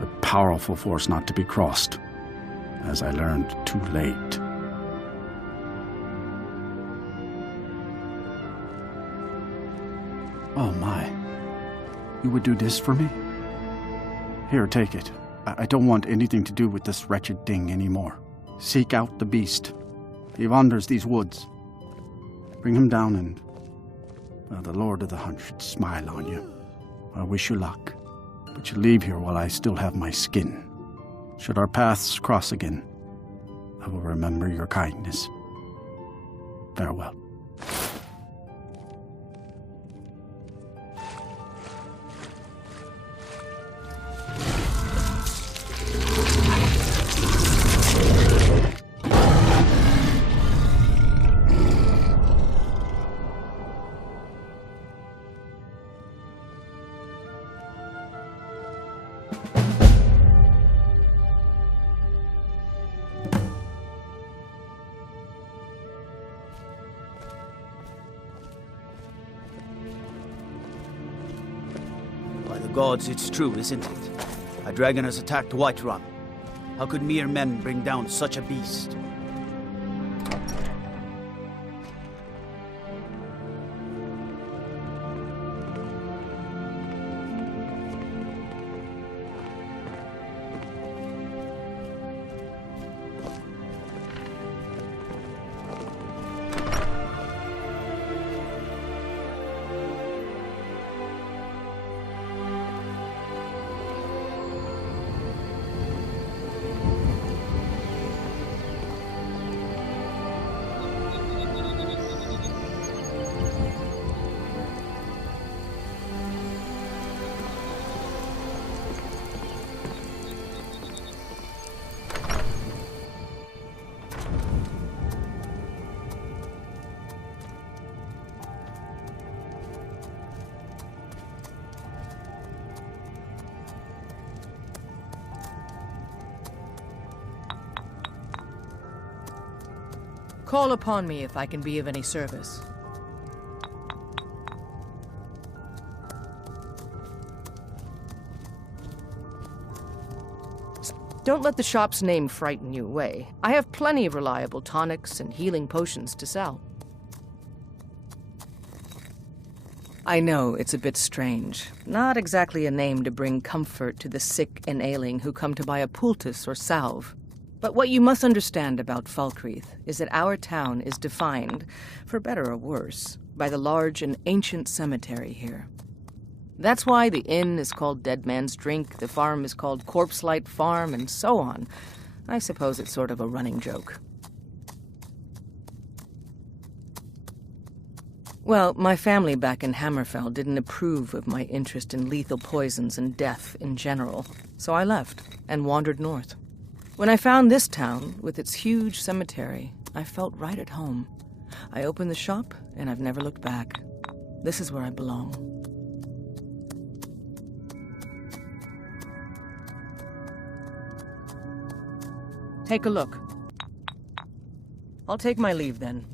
A powerful force not to be crossed, as I learned too late. Oh my. You would do this for me? Here, take it. I don't want anything to do with this wretched thing anymore. Seek out the beast. He wanders these woods. Bring him down and... well, the Lord of the Hunt should smile on you. I wish you luck. But you leave here while I still have my skin. Should our paths cross again, I will remember your kindness. Farewell. Gods, it's true, isn't it? A dragon has attacked Whiterun. How could mere men bring down such a beast? Call upon me if I can be of any service. Don't let the shop's name frighten you away. I have plenty of reliable tonics and healing potions to sell. I know it's a bit strange. Not exactly a name to bring comfort to the sick and ailing who come to buy a poultice or salve. But what you must understand about Falkreath is that our town is defined, for better or worse, by the large and ancient cemetery here. That's why the inn is called Dead Man's Drink, the farm is called Corpse Light Farm, and so on. I suppose it's sort of a running joke. Well, my family back in Hammerfell didn't approve of my interest in lethal poisons and death in general, so I left and wandered north. When I found this town, with its huge cemetery, I felt right at home. I opened the shop, and I've never looked back. This is where I belong. Take a look. I'll take my leave then.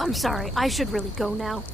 I'm sorry, I should really go now.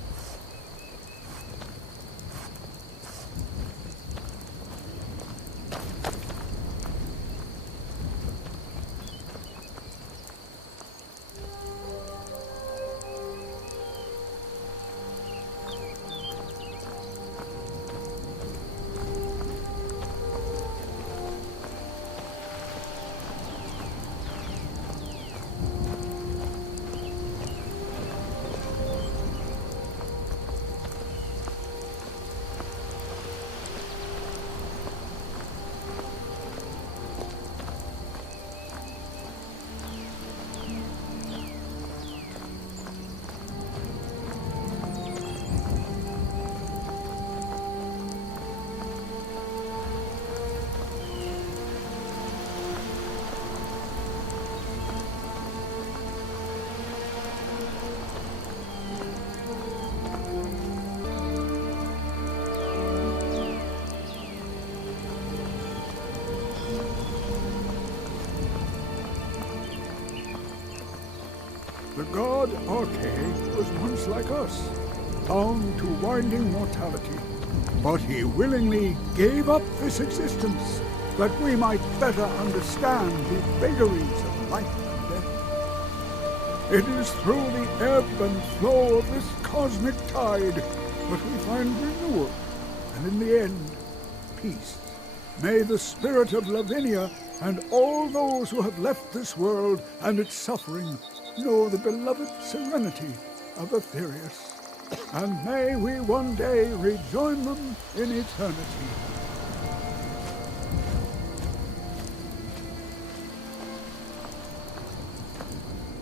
The god Arche was once like us, bound to winding mortality. But he willingly gave up this existence, that we might better understand the vagaries of life and death. It is through the ebb and flow of this cosmic tide that we find renewal, and in the end, peace. May the spirit of Lavinia and all those who have left this world and its suffering know the beloved serenity of Aetherius, and may we one day rejoin them in eternity.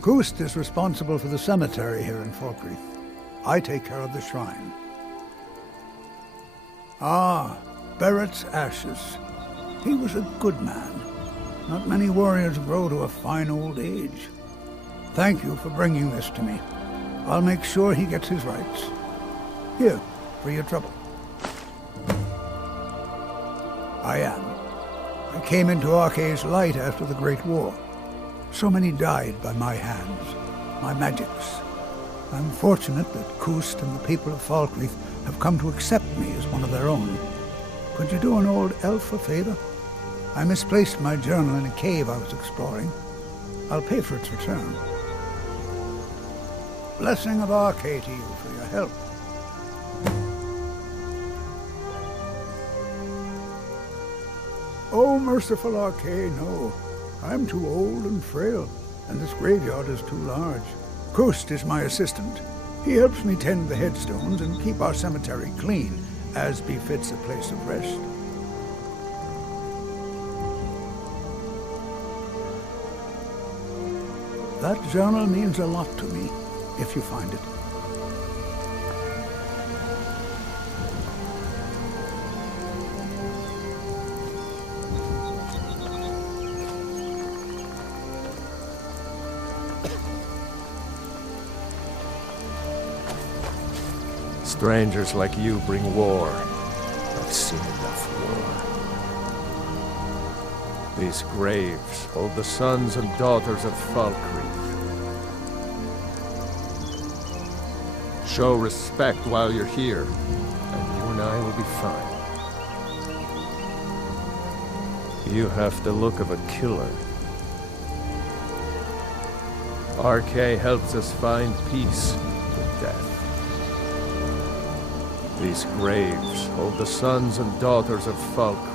Kust is responsible for the cemetery here in Falkreath. I take care of the shrine. Ah, Barrett's ashes. He was a good man. Not many warriors grow to a fine old age. Thank you for bringing this to me. I'll make sure he gets his rights. Here, for your trouble. I am. I came into Arche's light after the Great War. So many died by my hands, my magics. I'm fortunate that Kust and the people of Falkreath have come to accept me as one of their own. Could you do an old elf a favor? I misplaced my journal in a cave I was exploring. I'll pay for its return. Blessing of Arche to you for your help. Oh, merciful Arcane, no. I'm too old and frail, and this graveyard is too large. Kust is my assistant. He helps me tend the headstones and keep our cemetery clean, as befits a place of rest. That journal means a lot to me, if you find it. Strangers like you bring war. I've seen enough war. These graves hold the sons and daughters of Falkreath. Show respect while you're here, and you and I will be fine. You have the look of a killer. RK helps us find peace with death. These graves hold the sons and daughters of Falkreath.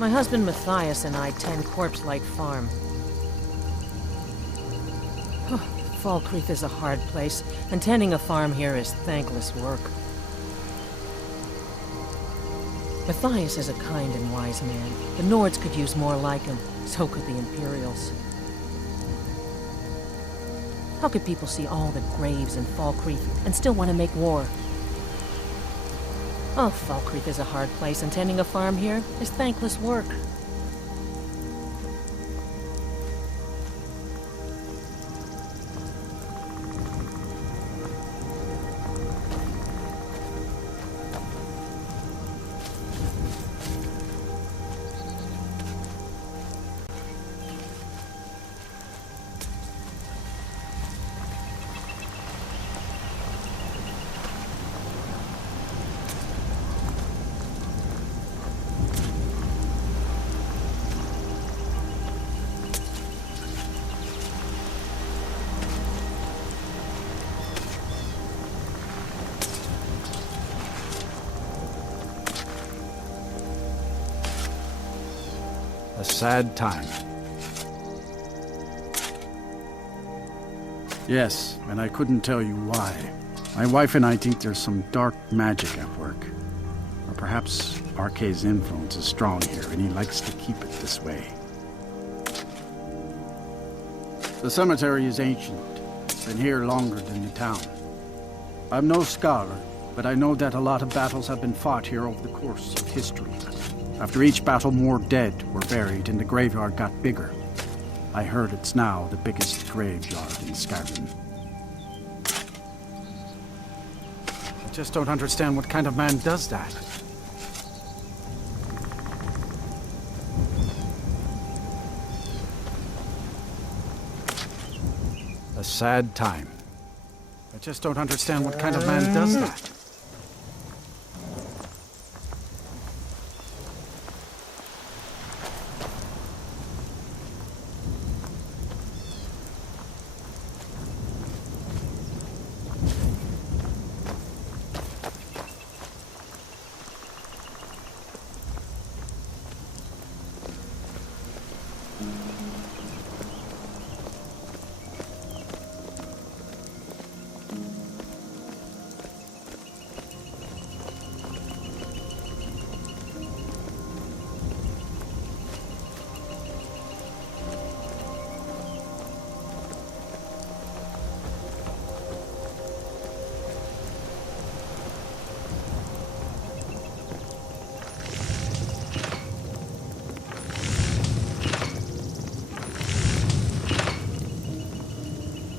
My husband Matthias and I tend Corpse Light Farm. Falkreath is a hard place, and tending a farm here is thankless work. Matthias is a kind and wise man. The Nords could use more like him, so could the Imperials. How could people see all the graves in Falkreath and still want to make war? Oh, Falkreath is a hard place, and tending a farm here is thankless work. A sad time. Yes, and I couldn't tell you why. My wife and I think there's some dark magic at work. Or perhaps Arkay's influence is strong here, and he likes to keep it this way. The cemetery is ancient. It's been here longer than the town. I'm no scholar, but I know that a lot of battles have been fought here over the course of history. After each battle, more dead were buried, and the graveyard got bigger. I heard it's now the biggest graveyard in Skyrim. I just don't understand what kind of man does that. A sad time. I just don't understand what kind of man does that.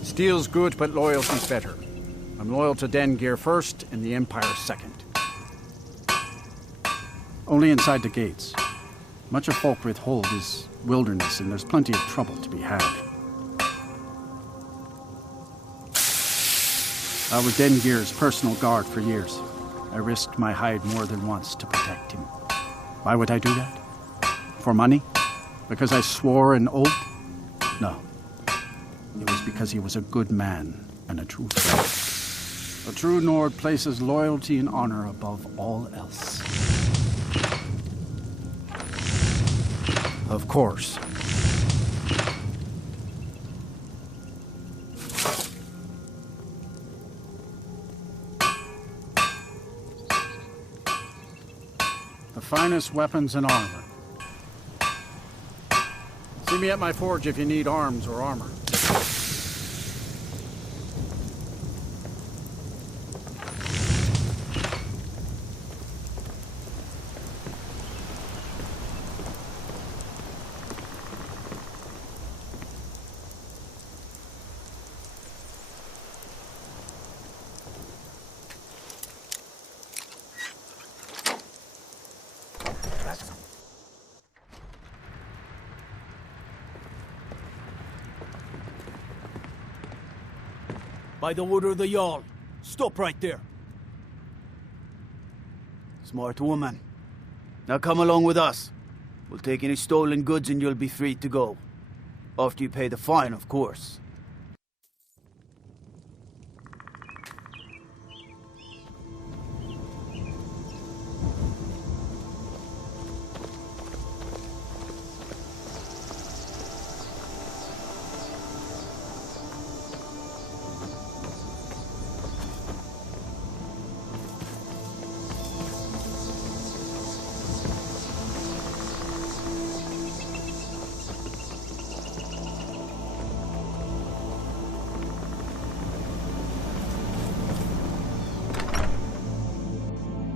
Steel's good, but loyalty's better. I'm loyal to Dengir first, and the Empire second. Only inside the gates. Much of Falkreath Hold is wilderness, and there's plenty of trouble to be had. I was Dengir's personal guard for years. I risked my hide more than once to protect him. Why would I do that? For money? Because I swore an oath? No. It was because he was a good man and a true friend. A true Nord places loyalty and honor above all else. Of course. The finest weapons and armor. See me at my forge if you need arms or armor. By the order of the Jarl. Stop right there. Smart woman. Now come along with us. We'll take any stolen goods and you'll be free to go. After you pay the fine, of course.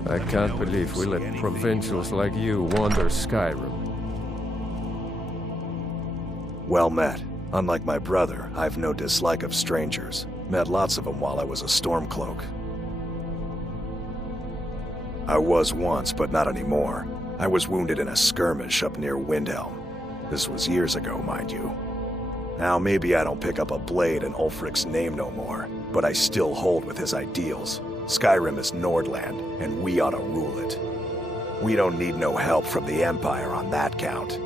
I can't believe we let provincials like you wander Skyrim. Well met. Unlike my brother, I've no dislike of strangers. Met lots of them while I was a Stormcloak. I was once, but not anymore. I was wounded in a skirmish up near Windhelm. This was years ago, mind you. Now maybe I don't pick up a blade in Ulfric's name no more, but I still hold with his ideals. Skyrim is Nordland, and we ought to rule it. We don't need no help from the Empire on that count.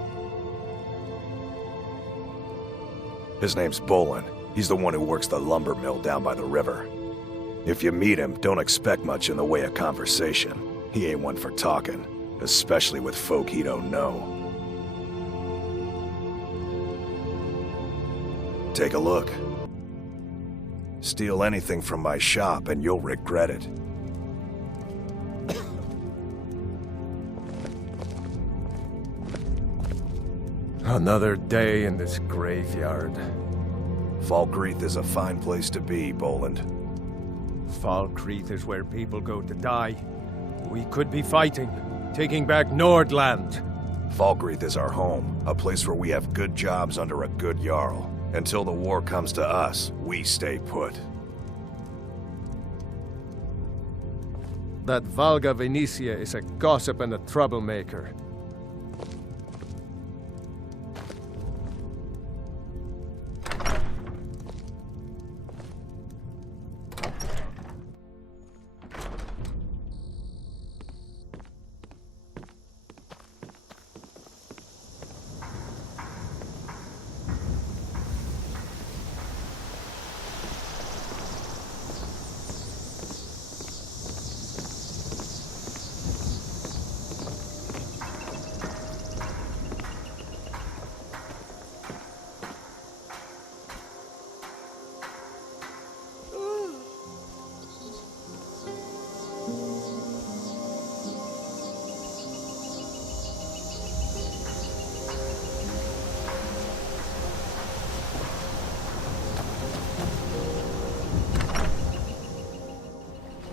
His name's Bolin. He's the one who works the lumber mill down by the river. If you meet him, don't expect much in the way of conversation. He ain't one for talking, especially with folk he don't know. Take a look. Steal anything from my shop and you'll regret it. Another day in this graveyard. Falkreath is a fine place to be, Boland. Falkreath is where people go to die. We could be fighting, taking back Nordland. Falkreath is our home, a place where we have good jobs under a good Jarl. Until the war comes to us, we stay put. That Valga Venetia is a gossip and a troublemaker.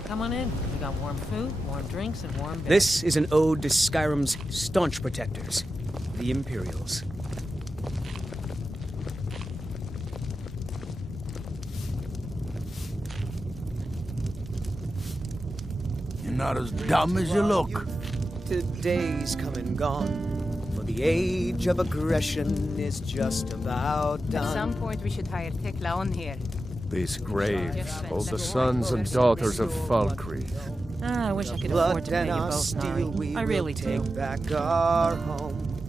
Come on in. We got warm food, warm drinks, and warm beds. This is an ode to Skyrim's staunch protectors, the Imperials. You're not as dumb as you look. Today's come and gone, for the age of aggression is just about done. At some point, we should hire Tekla on here. These graves hold the sons and daughters of Falkreath. I wish I could afford to pay you both, Nari. I really do. Back our home.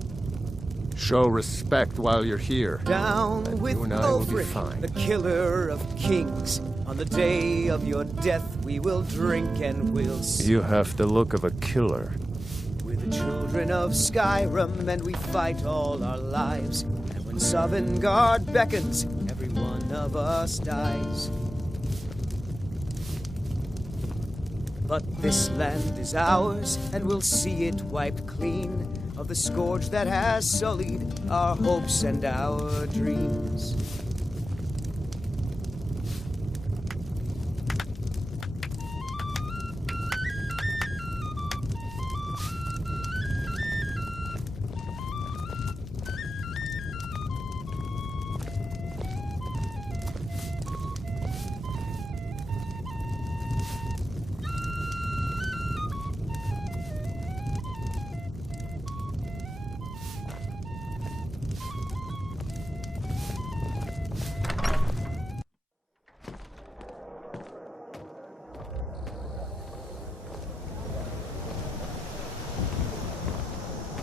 Show respect while you're here. Down and with you and I will be Ulfric, fine. the killer of kings. On the day of your death, we will drink and we'll sing. You have the look of a killer. We're the children of Skyrim, and we fight all our lives. And when Sovngarde beckons, every one of us dies. But this land is ours, and we'll see it wiped clean of the scourge that has sullied our hopes and our dreams.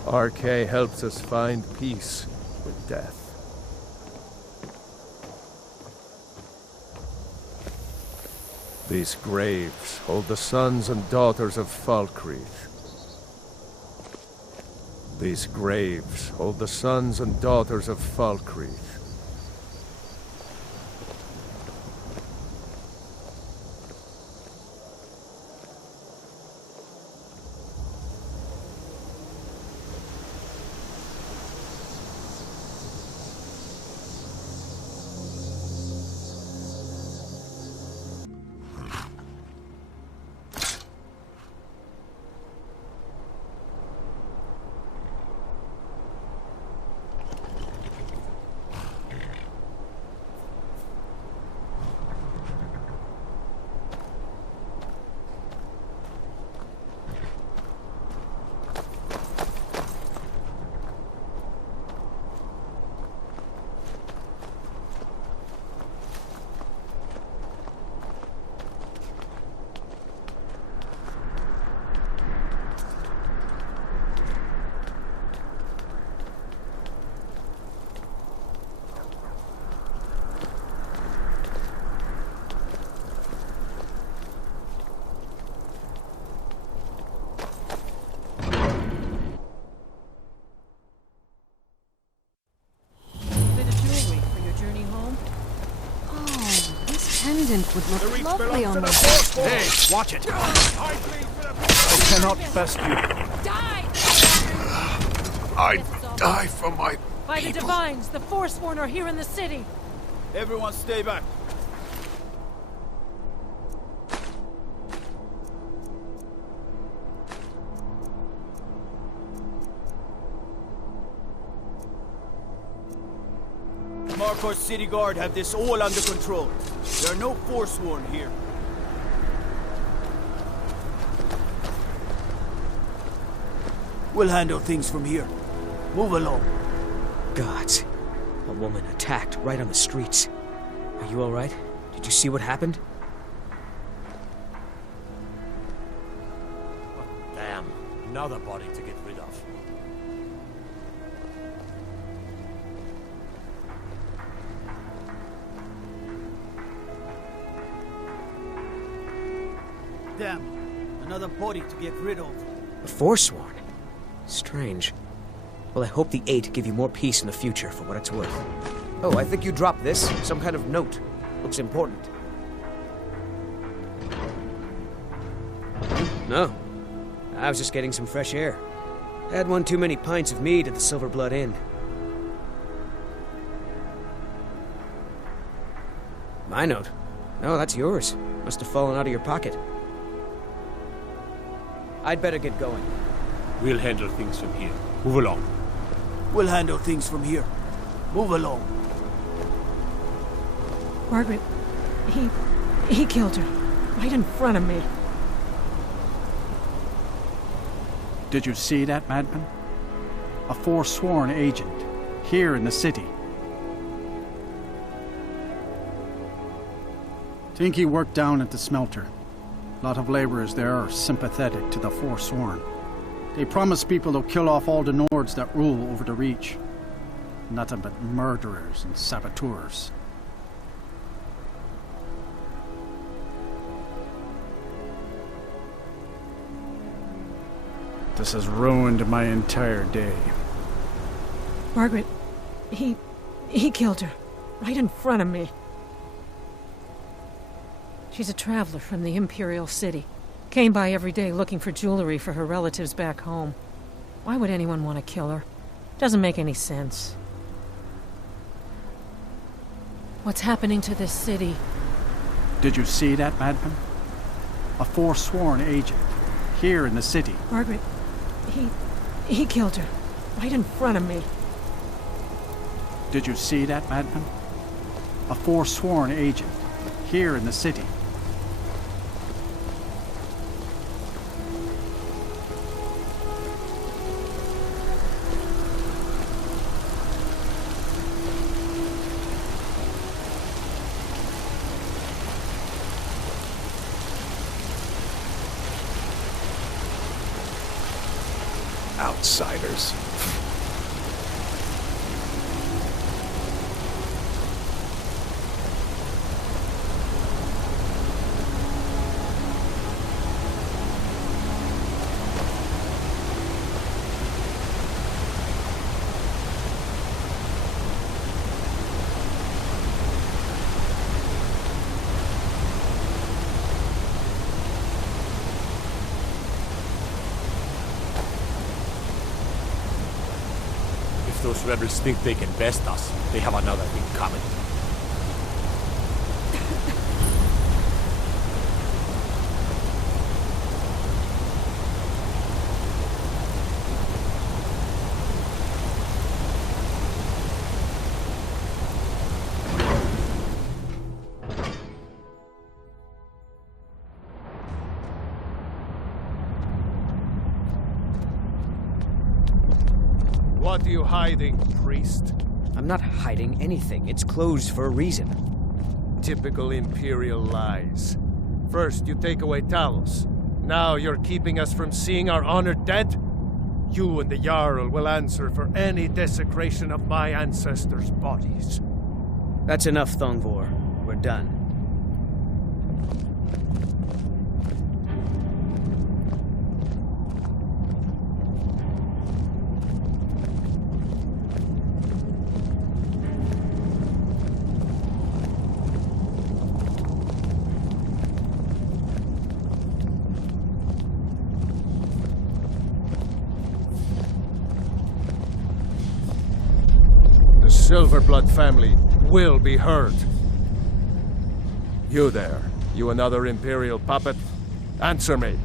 RK helps us find peace with death. These graves hold the sons and daughters of Falkreath. These graves hold the sons and daughters of Falkreath. Would look lovely on the Hey, watch it! I cannot best you. I die for my By the Divines, the Forsworn are here in the city. Everyone stay back. Markar's city guard have this all under control. There are no Forsworn here. We'll handle things from here. Move along. Gods. A woman attacked right on the streets. Are you alright? Did you see what happened? Damn, another body to get rid of. Damn, another body to get rid of. The Forsworn? Strange. Well, I hope the Eight give you more peace in the future, for what it's worth. Oh, I think you dropped this. Some kind of note. Looks important. No. I was just getting some fresh air. Had one too many pints of mead at the Silver Blood Inn. My note? No, that's yours. Must have fallen out of your pocket. I'd better get going. We'll handle things from here. Move along. We'll handle things from here. Move along. Margaret, he killed her. Right in front of me. Did you see that, madman? A Forsworn agent, here in the city. Think he worked down at the smelter. A lot of laborers there are sympathetic to the Forsworn. They promise people they'll kill off all the Nords that rule over the Reach. Nothing but murderers and saboteurs. This has ruined my entire day. Margaret, he killed her. Right in front of me. She's a traveler from the Imperial City. Came by every day looking for jewelry for her relatives back home. Why would anyone want to kill her? Doesn't make any sense. What's happening to this city? Did you see that, madman? A Forsworn agent, here in the city. Margaret, he killed her. Right in front of me. Did you see that, madman? A Forsworn agent, here in the city. Outsiders. If those rebels think they can best us, they have another thing coming. What are you hiding, priest? I'm not hiding anything. It's closed for a reason. Typical Imperial lies. First, you take away Talos. Now you're keeping us from seeing our honored dead? You and the Jarl will answer for any desecration of my ancestors' bodies. That's enough, Thongvor. We're done. Silverblood family will be heard. You there, you another Imperial puppet? Answer me.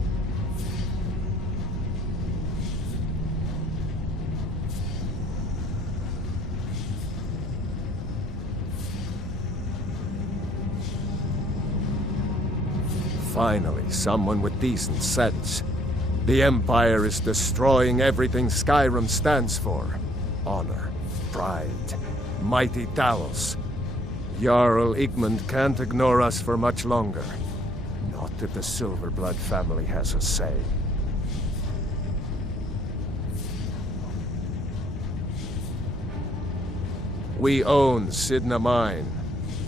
Finally, someone with decent sense. The Empire is destroying everything Skyrim stands for. Honor, pride, mighty Talos. Jarl Igmund can't ignore us for much longer. Not if the Silverblood family has a say. We own Sidna Mine,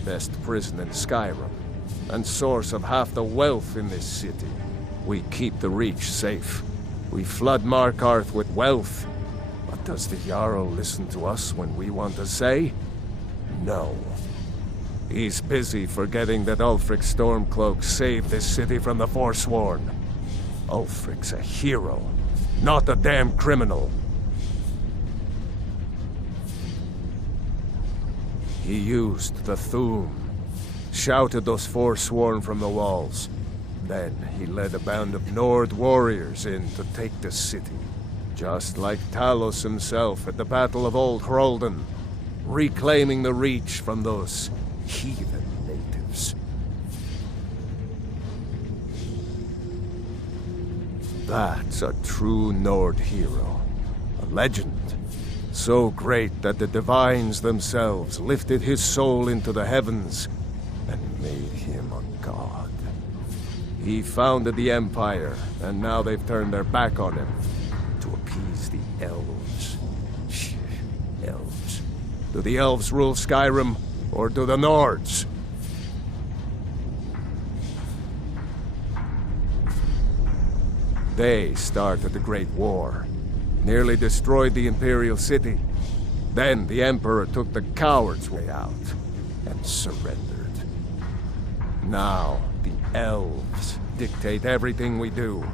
best prison in Skyrim, and source of half the wealth in this city. We keep the Reach safe. We flood Markarth with wealth. But does the Jarl listen to us when we want a say? No. He's busy forgetting that Ulfric Stormcloak saved this city from the Forsworn. Ulfric's a hero, not a damn criminal. He used the Thu'um, shouted those Forsworn from the walls. Then he led a band of Nord warriors in to take the city. Just like Talos himself at the Battle of Old Hroldan, reclaiming the Reach from those heathen natives. That's a true Nord hero. A legend. So great that the Divines themselves lifted his soul into the heavens and made him a god. He founded the Empire, and now they've turned their back on him to appease the elves. Elves. Do the elves rule Skyrim, or do the Nords? They started the Great War, nearly destroyed the Imperial City. Then the Emperor took the coward's way out and surrendered. Now, the elves dictate everything we do,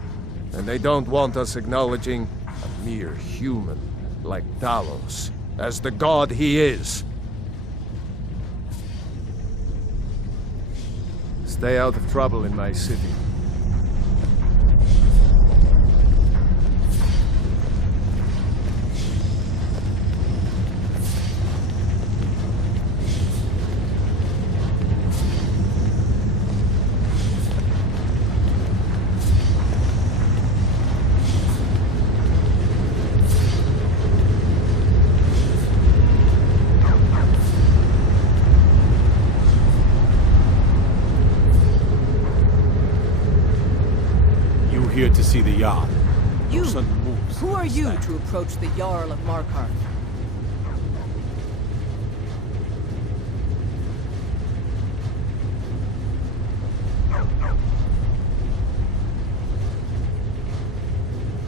and they don't want us acknowledging a mere human like Talos as the god he is. Stay out of trouble in my city. Here to see the Jarl. You! Who are you to approach the Jarl of Markarth?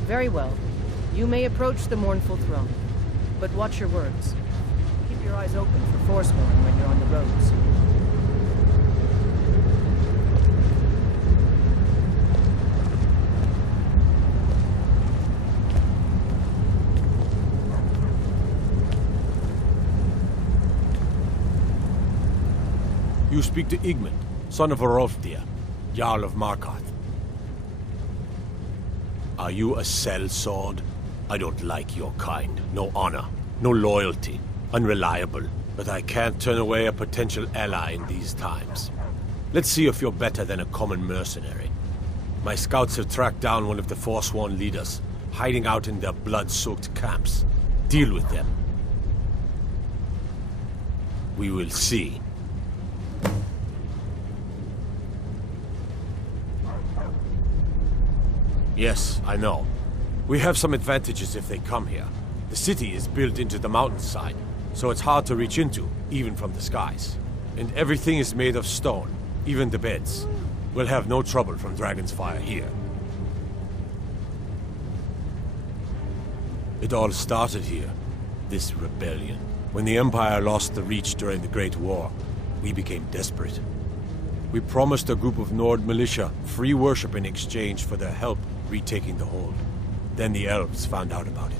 Very well. You may approach the mournful throne. But watch your words. Keep your eyes open for Forsworn when you're on the roads. You speak to Igmund, son of Arolfdir, Jarl of Markarth. Are you a sellsword? I don't like your kind. No honor, no loyalty, unreliable. But I can't turn away a potential ally in these times. Let's see if you're better than a common mercenary. My scouts have tracked down one of the Forsworn leaders, hiding out in their blood-soaked camps. Deal with them. We will see. Yes, I know. We have some advantages if they come here. The city is built into the mountainside, so it's hard to reach into, even from the skies. And everything is made of stone, even the beds. We'll have no trouble from Dragon's Fire here. It all started here, this rebellion. When the Empire lost the Reach during the Great War, we became desperate. We promised a group of Nord militia free worship in exchange for their help retaking the hold. Then the elves found out about it.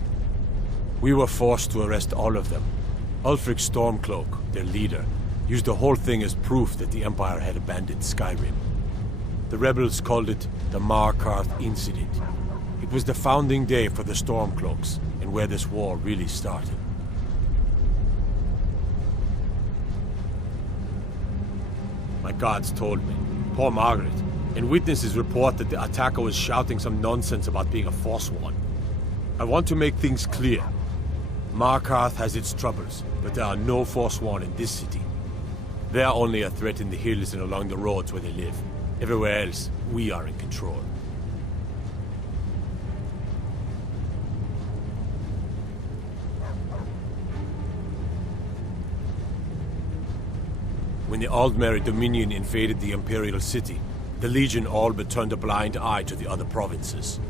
We were forced to arrest all of them, Ulfric Stormcloak, their leader, used the whole thing as proof that the Empire had abandoned Skyrim. The rebels called it the Markarth Incident. It was the founding day for the Stormcloaks, and where this war really started. My guards told me, poor Margaret, and witnesses report that the attacker was shouting some nonsense about being a Forsworn. I want to make things clear. Markarth has its troubles, but there are no Forsworn in this city. They are only a threat in the hills and along the roads where they live. Everywhere else, we are in control. When the Aldmeri Dominion invaded the Imperial City, the Legion all but turned a blind eye to the other provinces.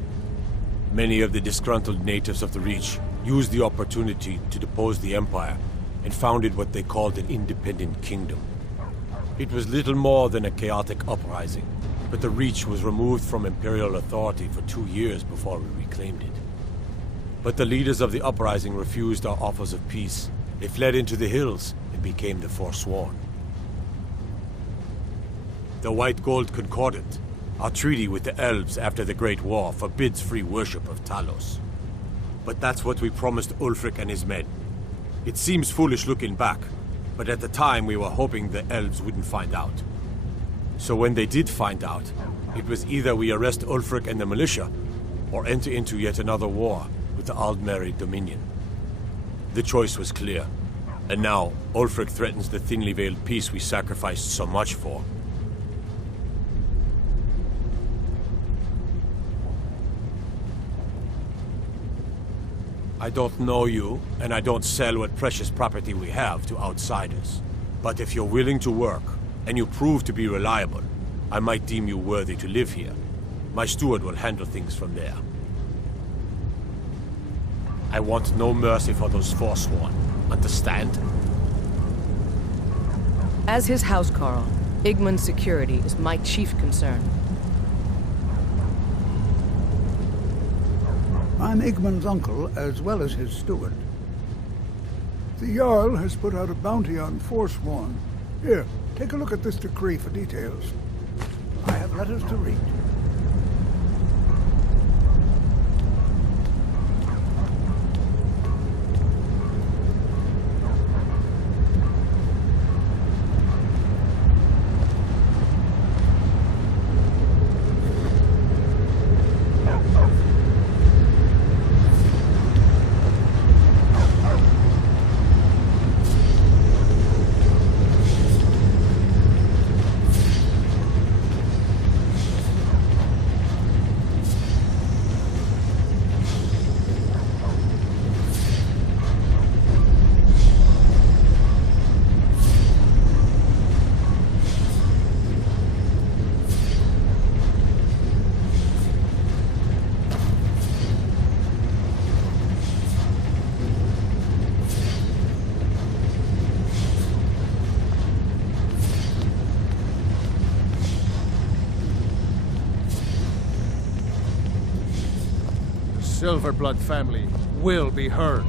Many of the disgruntled natives of the Reach used the opportunity to depose the Empire and founded what they called an independent kingdom. It was little more than a chaotic uprising, but the Reach was removed from Imperial authority for 2 years before we reclaimed it. But the leaders of the uprising refused our offers of peace. They fled into the hills and became the Forsworn. The White Gold Concordant, our treaty with the Elves after the Great War, forbids free worship of Talos. But that's what we promised Ulfric and his men. It seems foolish looking back, but at the time we were hoping the Elves wouldn't find out. So when they did find out, it was either we arrest Ulfric and the militia, or enter into yet another war with the Aldmeri Dominion. The choice was clear, and now Ulfric threatens the thinly veiled peace we sacrificed so much for. I don't know you, and I don't sell what precious property we have to outsiders. But if you're willing to work, and you prove to be reliable, I might deem you worthy to live here. My steward will handle things from there. I want no mercy for those Forsworn. Understand? As his housecarl, Igmund's security is my chief concern. I'm Igmund's uncle, as well as his steward. The Jarl has put out a bounty on Forsworn. Here, take a look at this decree for details. I have letters to read. Silverblood family will be heard.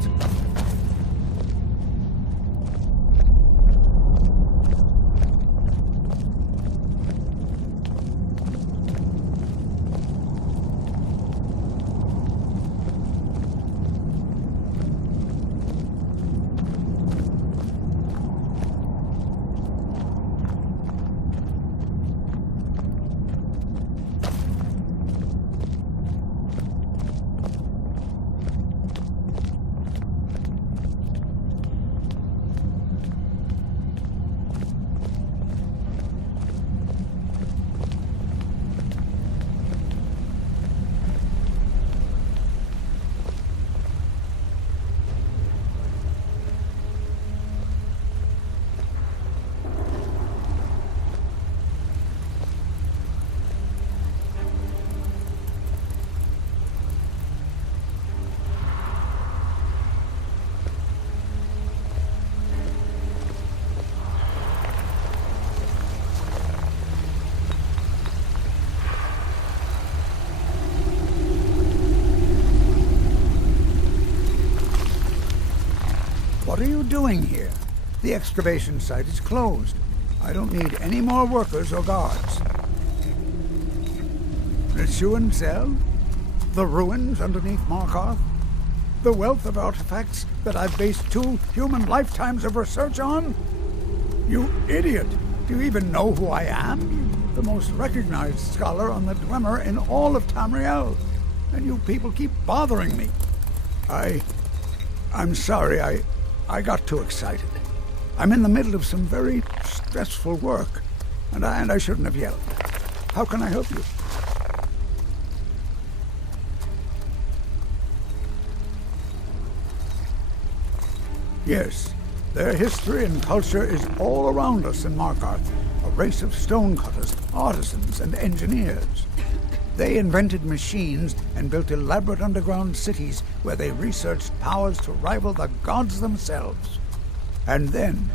doing here? The excavation site is closed. I don't need any more workers or guards. The C.R.M.O? The ruins underneath Markarth? The wealth of artifacts that I've based 2 human lifetimes of research on? You idiot! Do you even know who I am? The most recognized scholar on the Dwemer in all of Tamriel. And you people keep bothering me. I'm sorry, I got too excited. I'm in the middle of some very stressful work, and I shouldn't have yelled. How can I help you? Yes, their history and culture is all around us in Markarth. A race of stonecutters, artisans, and engineers. They invented machines and built elaborate underground cities where they researched powers to rival the gods themselves. And then,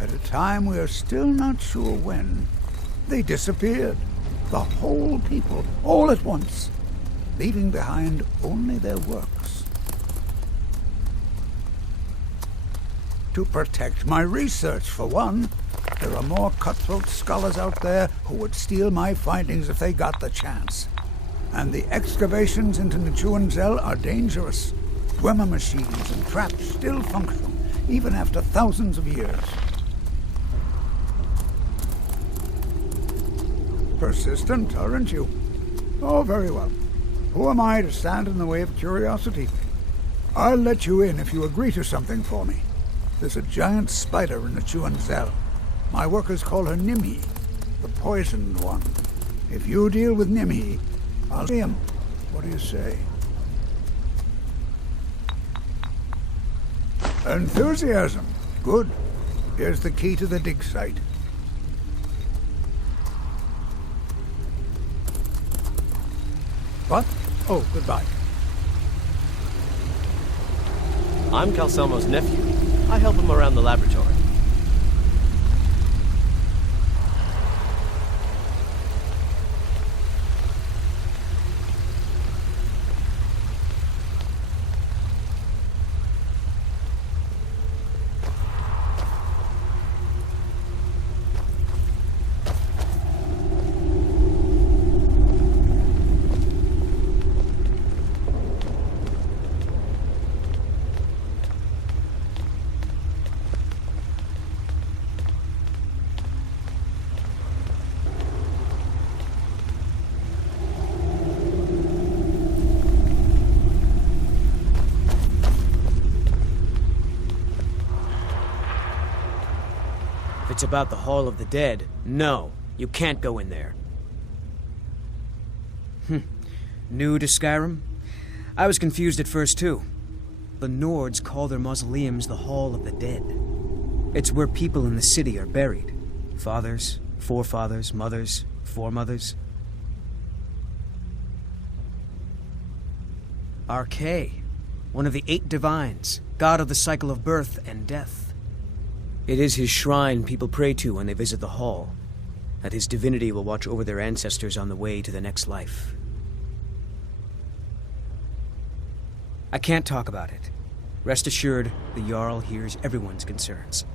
at a time we are still not sure when, they disappeared. The whole people, all at once, leaving behind only their works. To protect my research, for one. There are more cutthroat scholars out there who would steal my findings if they got the chance. And the excavations into the C.R.M.O are dangerous. Dwemer machines and traps still function, even after thousands of years. Persistent, aren't you? Oh, very well. Who am I to stand in the way of curiosity? I'll let you in if you agree to something for me. There's a giant spider in the C.R.M.O. My workers call her Nimhi, the poisoned one. If you deal with Nimhi, I'll see him. What do you say? Enthusiasm. Good. Here's the key to the dig site. What? Oh, goodbye. I'm C.R.M.O's nephew. I help him around the laboratory. It's about the Hall of the Dead. No, you can't go in there. New to Skyrim? I was confused at first, too. The Nords call their mausoleums the Hall of the Dead. It's where people in the city are buried. Fathers, forefathers, mothers, foremothers. R.K., one of the 8 divines, god of the cycle of birth and death. It is his shrine people pray to when they visit the hall, that his divinity will watch over their ancestors on the way to the next life. I can't talk about it. Rest assured, the Jarl hears everyone's concerns.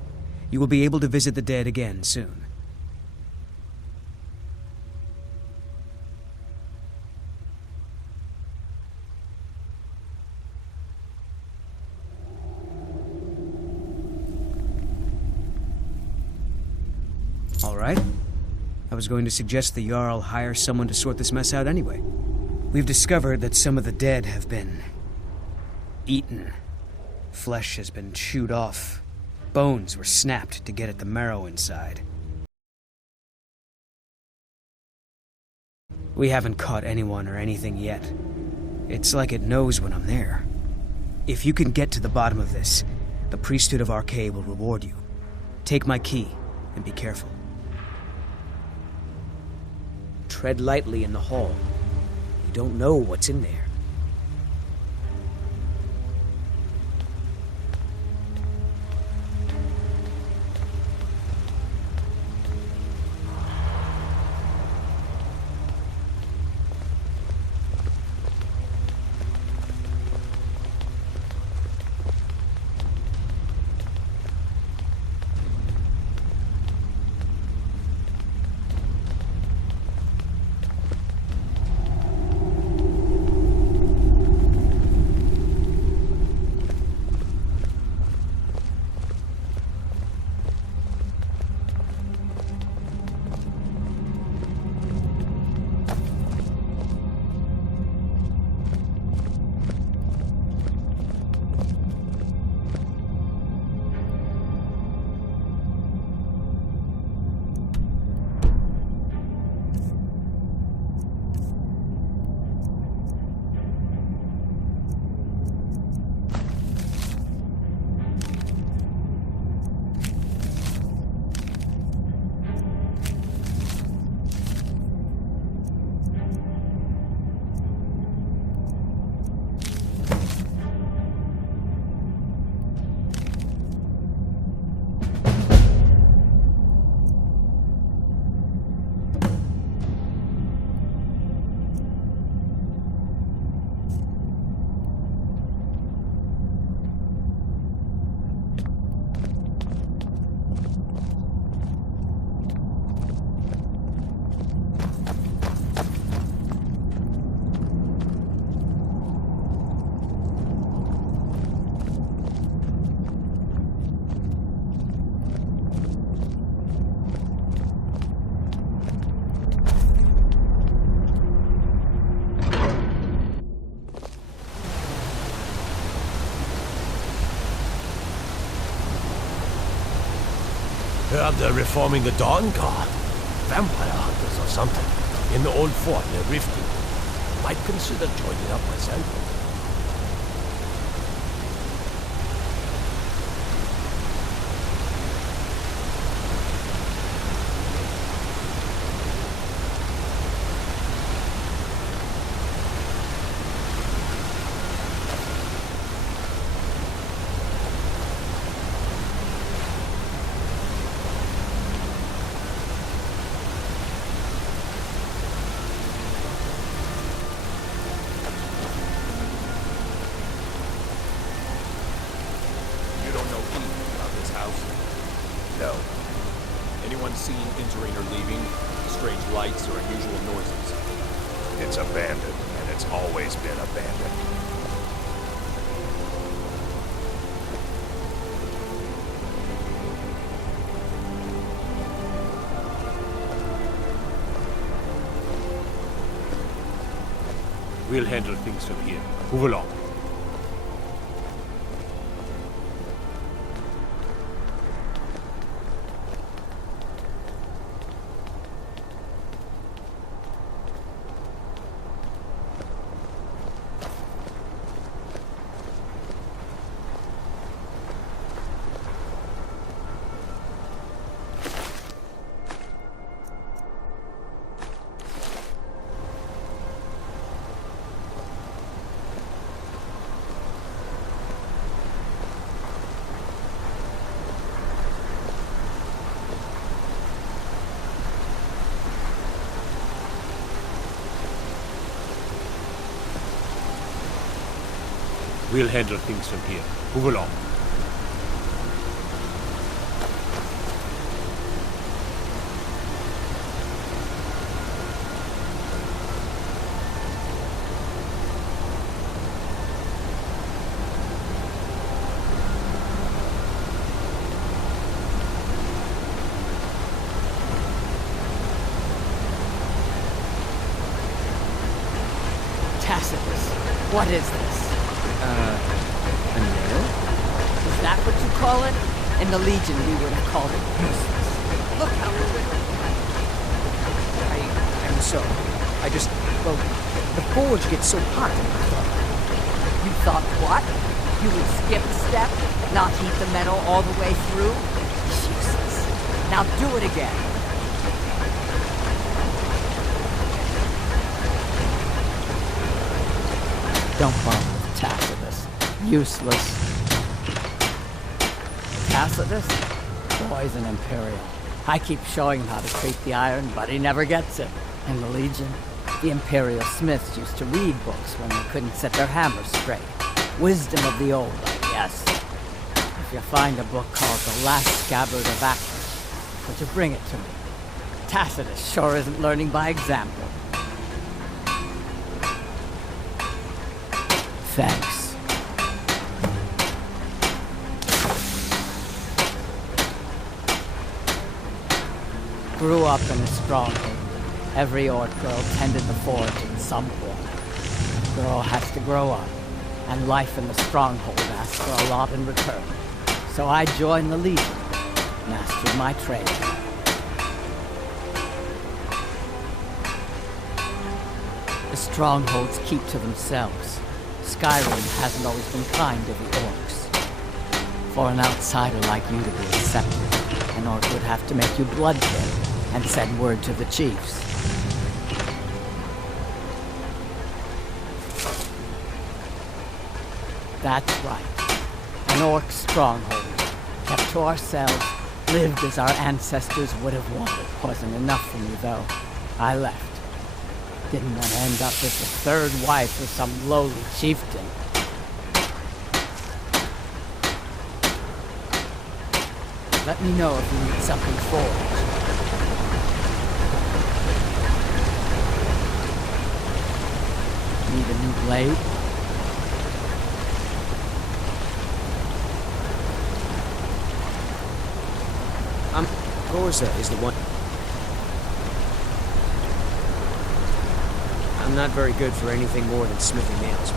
You will be able to visit the dead again soon. All right. I was going to suggest the Jarl hire someone to sort this mess out anyway. We've discovered that some of the dead have been eaten. Flesh has been chewed off. Bones were snapped to get at the marrow inside. We haven't caught anyone or anything yet. It's like it knows when I'm there. If you can get to the bottom of this, the priesthood of R.K. will reward you. Take my key, and be careful. Tread lightly in the hall. You don't know what's in there. Heard they're reforming the Dawn Guard. Vampire hunters or something. In the old fort near Riften. Might consider joining up myself. No. Anyone seen entering or leaving? Strange lights or unusual noises? It's abandoned, and it's always been abandoned. We'll handle things from here. Move along. We'll handle things from here. Move along. Tacitus, what is this? A nail? Is that what you call it? In the Legion, we would have called it useless. Look how I'm sorry. I just, well, the forge gets so hot. You thought what? You would skip a step? Not heat the metal all the way through? Jesus. Now do it again. Don't bother with Tacitus. Useless. Tacitus? Boy's an Imperial. I keep showing him how to treat the iron, but he never gets it. In the Legion, the Imperial smiths used to read books when they couldn't set their hammers straight. Wisdom of the old, I guess. If you find a book called The Last Scabbard of Actus, would you bring it to me? Tacitus sure isn't learning by example. Thanks. Grew up in a stronghold. Every Orc girl tended the forge at some point. Girl has to grow up, and life in the stronghold asks for a lot in return. So I joined the Legion, mastered my trade. The strongholds keep to themselves. Skyrim hasn't always been kind to the orcs. For an outsider like you to be accepted, an orc would have to make you blood-kin and send word to the chiefs. That's right. An orc stronghold, kept to ourselves, lived as our ancestors would have wanted. Wasn't enough for me, though. I left. Didn't want to end up as the third wife of some lowly chieftain. Let me know if you need something forged. Need a new blade? Gorza is the one. I'm not very good for anything more than smithing nails.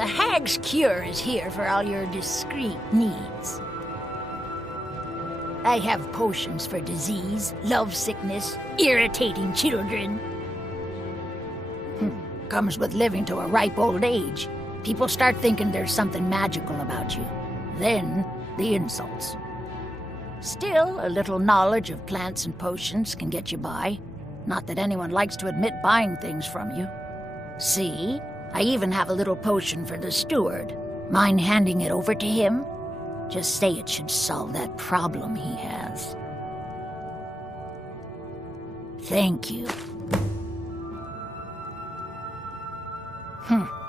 The Hag's Cure is here for all your discreet needs. I have potions for disease, love sickness, irritating children. Comes with living to a ripe old age. People start thinking there's something magical about you. Then, the insults. Still, a little knowledge of plants and potions can get you by. Not that anyone likes to admit buying things from you. See? I even have a little potion for the steward. Mind handing it over to him? Just say it should solve that problem he has. Thank you.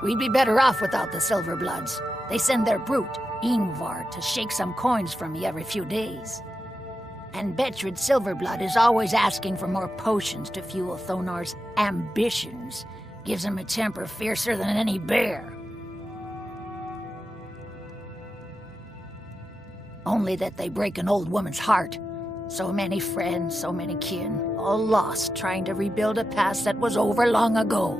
We'd be better off without the Silverbloods. They send their brute, Ingvar, to shake some coins from me every few days. And Betrid Silverblood is always asking for more potions to fuel Thonar's ambitions. Gives him a temper fiercer than any bear. Only that they break an old woman's heart. So many friends, so many kin, all lost trying to rebuild a past that was over long ago.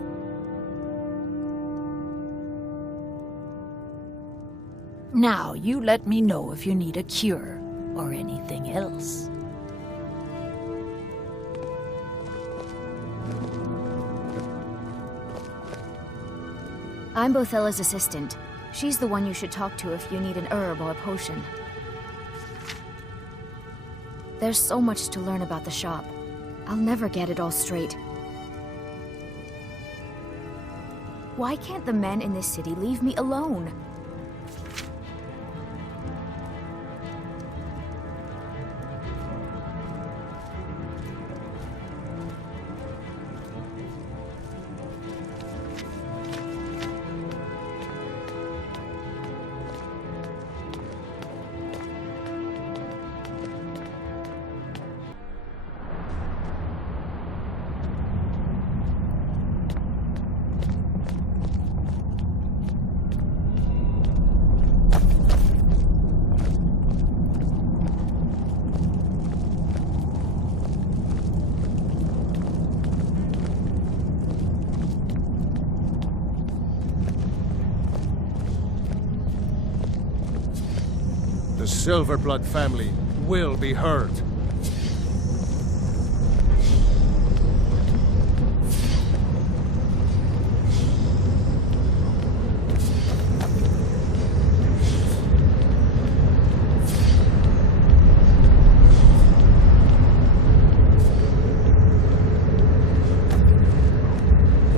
Now, you let me know if you need a cure or anything else. I'm Bothella's assistant. She's the one you should talk to if you need an herb or a potion. There's so much to learn about the shop. I'll never get it all straight. Why can't the men in this city leave me alone? The Silverblood family will be heard.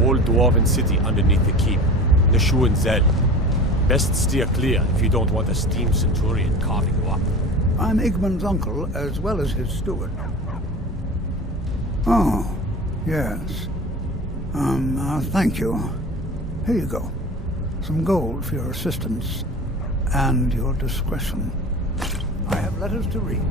Old dwarven city underneath the keep. Nashu and Zell. Best steer clear if you don't want a steam centurion carving you up. I'm Igmund's uncle, as well as his steward. Oh, yes. Thank you. Here you go. Some gold for your assistance and your discretion. I have letters to read.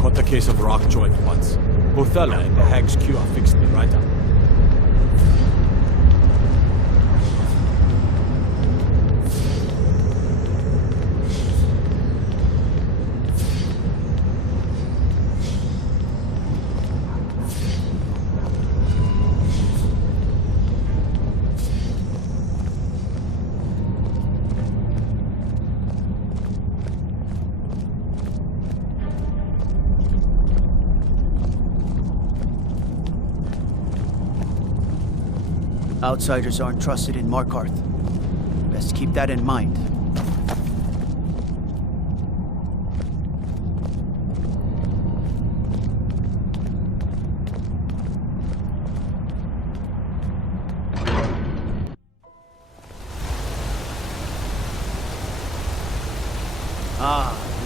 Caught a case of rock joint once. Bothella and the Hag's Cure fixed me right up. Outsiders aren't trusted in Markarth. Best keep that in mind.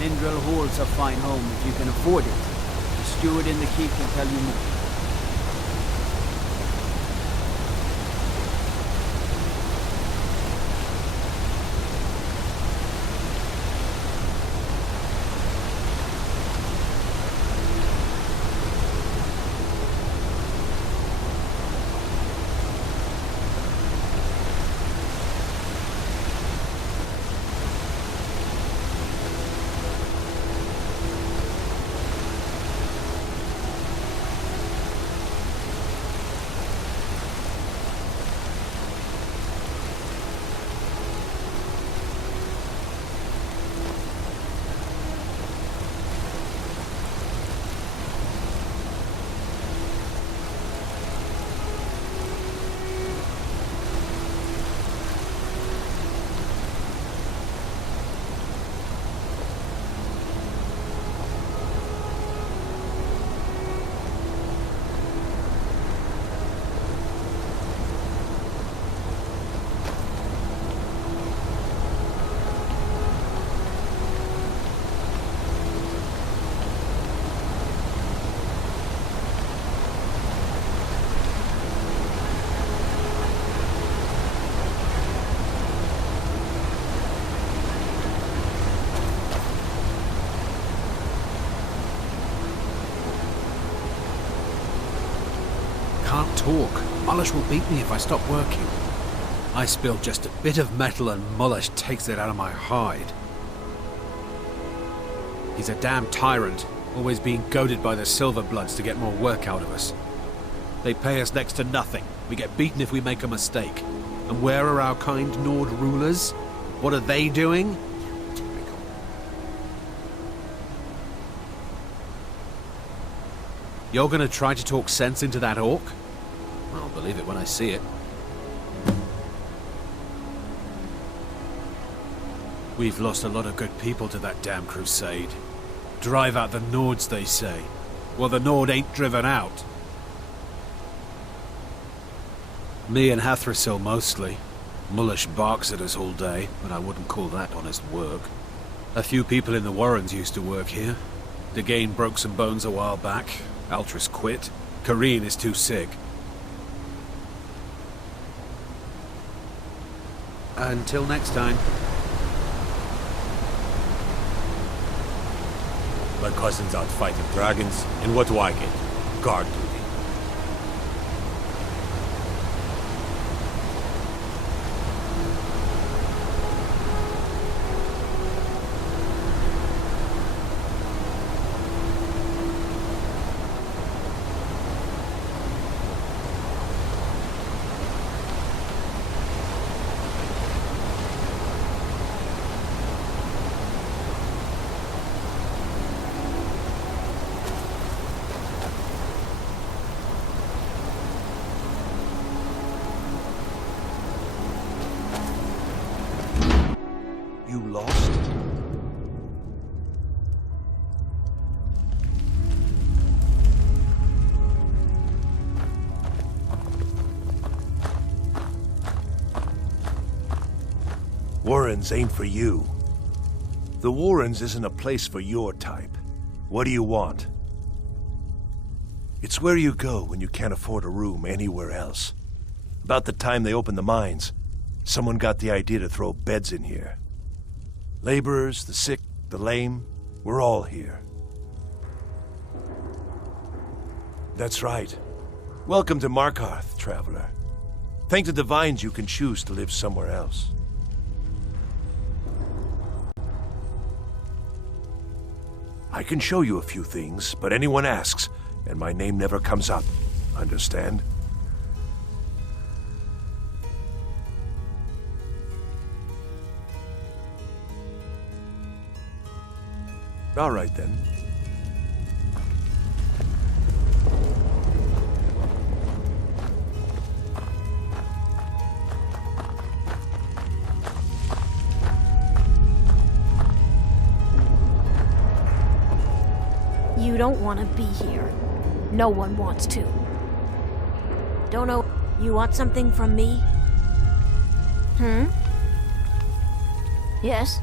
Lindrel holds a fine home if you can afford it. The steward in the keep can tell you more. talk. Mullish will beat me if I stop working. I spill just a bit of metal and Mullish takes it out of my hide. He's a damn tyrant, always being goaded by the Silverbloods to get more work out of us. They pay us next to nothing. We get beaten if we make a mistake. And where are our kind Nord rulers? What are they doing? Typical. You're gonna try to talk sense into that orc? I'll believe it when I see it. We've lost a lot of good people to that damn crusade. Drive out the Nords, they say. Well, the Nord ain't driven out. Me and Hathrasil mostly. Mullish barks at us all day, but I wouldn't call that honest work. A few people in the Warrens used to work here. Degane broke some bones a while back. Altris quit. Kareen is too sick. Until next time. My cousin's out fighting dragons, and what do I get? Guard duty. You lost? Warrens ain't for you. The Warrens isn't a place for your type. What do you want? It's where you go when you can't afford a room anywhere else. About the time they opened the mines, someone got the idea to throw beds in here. Laborers, the sick, the lame, we're all here. That's right. Welcome to Markarth, traveler. Thank the Divines you can choose to live somewhere else. I can show you a few things, but anyone asks, and my name never comes up. Understand? All right, then. You don't want to be here. No one wants to. Don't know. You want something from me? Yes?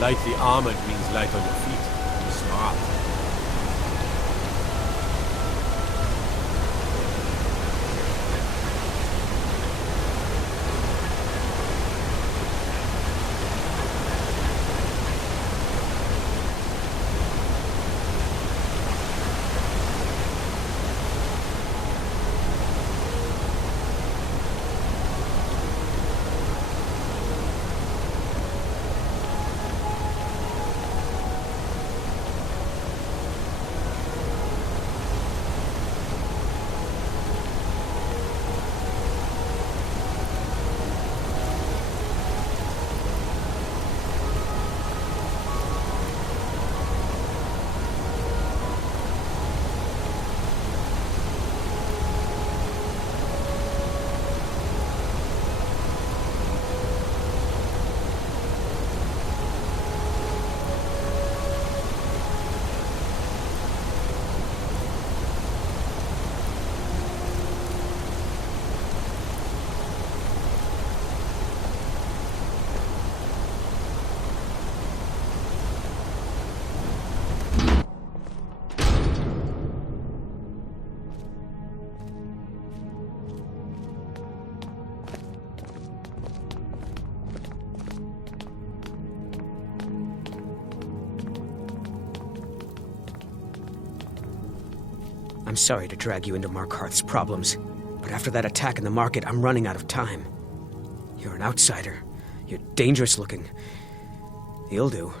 Lightly armored means light on your feet. Be smart. I'm sorry to drag you into Markarth's problems, but after that attack in the market, I'm running out of time. You're an outsider. You're dangerous looking. You'll do.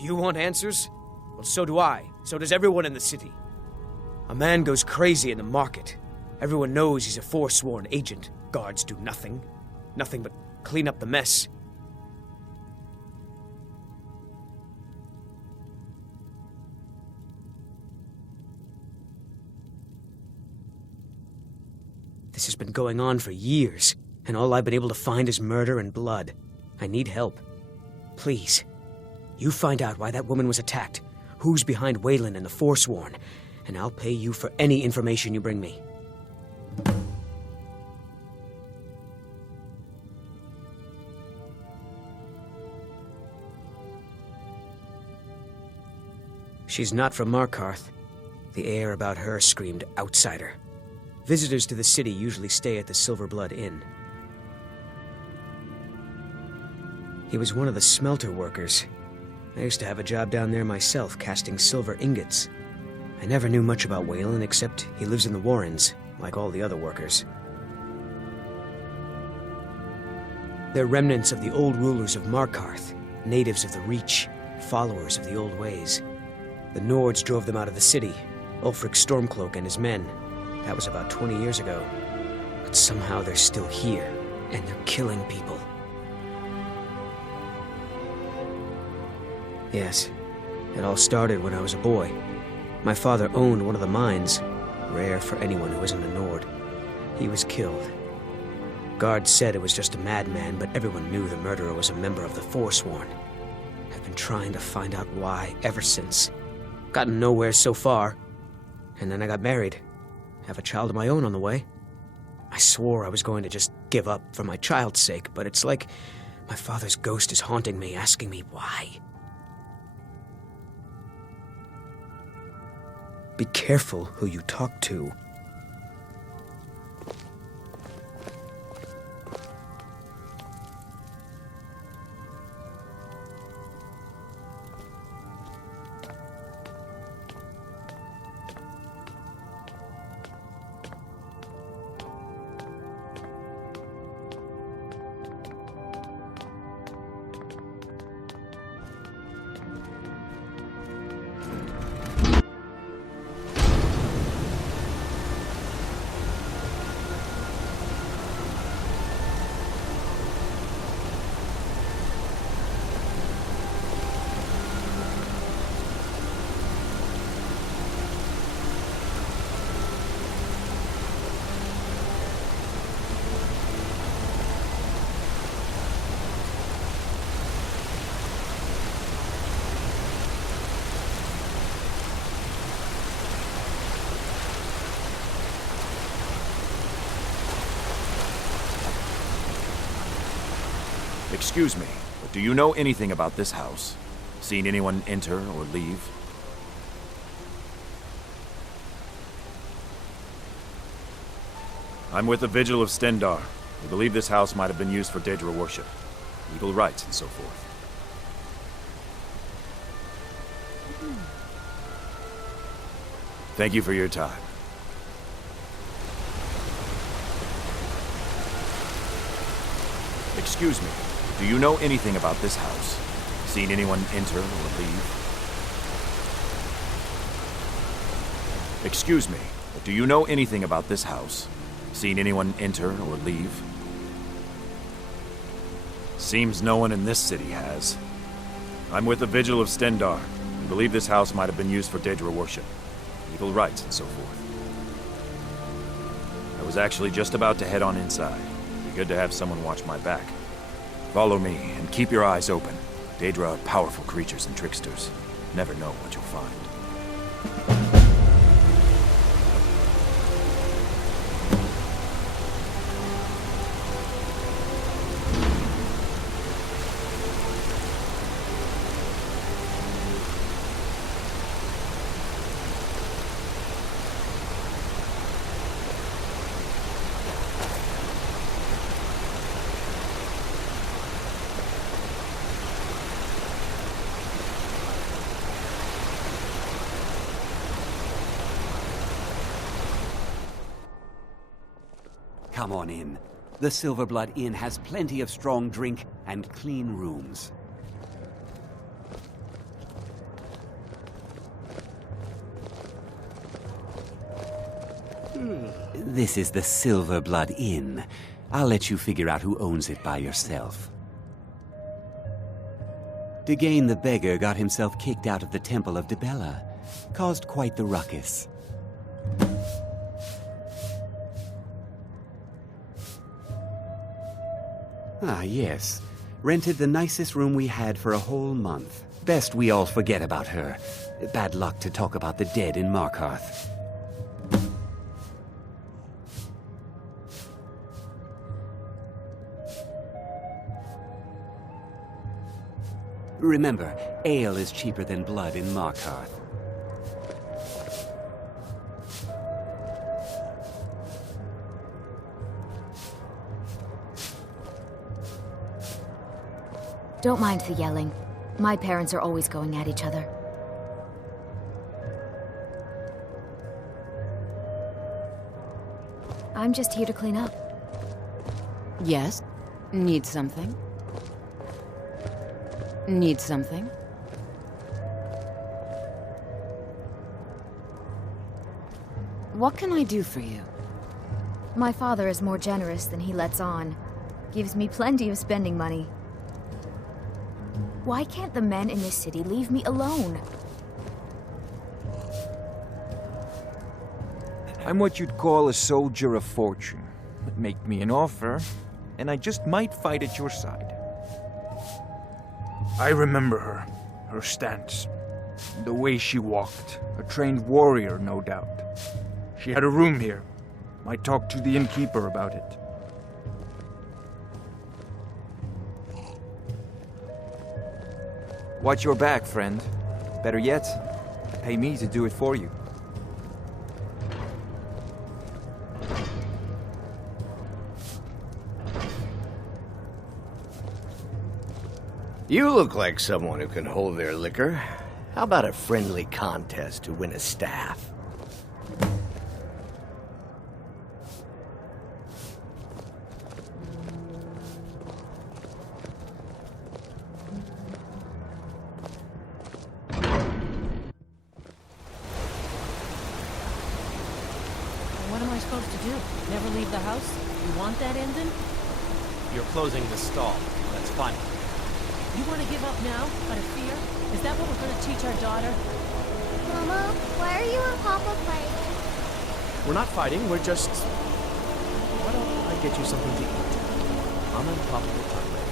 You want answers? Well, so do I. So does everyone in the city. A man goes crazy in the market. Everyone knows he's a forsworn agent. Guards do nothing. Nothing but clean up the mess. This has been going on for years, and all I've been able to find is murder and blood. I need help. Please, you find out why that woman was attacked, who's behind Waylon and the Forsworn, and I'll pay you for any information you bring me. She's not from Markarth. The air about her screamed outsider. Visitors to the city usually stay at the Silver Blood Inn. He was one of the smelter workers. I used to have a job down there myself, casting silver ingots. I never knew much about Waylon, except he lives in the Warrens, like all the other workers. They're remnants of the old rulers of Markarth, natives of the Reach, followers of the old ways. The Nords drove them out of the city, Ulfric Stormcloak and his men. That was about 20 years ago. But somehow they're still here, and they're killing people. Yes, it all started when I was a boy. My father owned one of the mines, rare for anyone who isn't a Nord. He was killed. Guards said it was just a madman, but everyone knew the murderer was a member of the Forsworn. I've been trying to find out why ever since. Gotten nowhere so far. And then I got married. Have a child of my own on the way. I swore I was going to just give up for my child's sake, but it's like my father's ghost is haunting me, asking me why. Be careful who you talk to. Excuse me, but do you know anything about this house? Seen anyone enter or leave? I'm with the Vigil of Stendar. We believe this house might have been used for Daedra worship, legal rites and so forth. Thank you for your time. Excuse me, do you know anything about this house? Seen anyone enter or leave? Excuse me, but do you know anything about this house? Seen anyone enter or leave? Seems no one in this city has. I'm with the Vigil of Stendar. We believe this house might have been used for Daedra worship, legal rites and so forth. I was actually just about to head on inside. Be good to have someone watch my back. Follow me, and keep your eyes open. Daedra are powerful creatures and tricksters. Never know what you'll find. Come on in. The Silverblood Inn has plenty of strong drink and clean rooms. This is the Silverblood Inn. I'll let you figure out who owns it by yourself. Degane the Beggar got himself kicked out of the Temple of Dibella. Caused quite the ruckus. Ah, yes. Rented the nicest room we had for a whole month. Best we all forget about her. Bad luck to talk about the dead in Markarth. Remember, ale is cheaper than blood in Markarth. Don't mind the yelling. My parents are always going at each other. I'm just here to clean up. Yes? Need something? Need something? What can I do for you? My father is more generous than he lets on. Gives me plenty of spending money. Why can't the men in this city leave me alone? I'm what you'd call a soldier of fortune. Make me an offer, and I just might fight at your side. I remember her. Her stance. The way she walked. A trained warrior, no doubt. She had a room here. Might talk to the innkeeper about it. Watch your back, friend. Better yet, pay me to do it for you. You look like someone who can hold their liquor. How about a friendly contest to win a staff? What am I supposed to do? Never leave the house? You want that ending? You're closing the stall. That's fine. You want to give up now, out of fear? Is that what we're going to teach our daughter? Mama, why are you and Papa fighting? We're not fighting, we're just... Why don't I get you something to eat? Mama and Papa will talk later.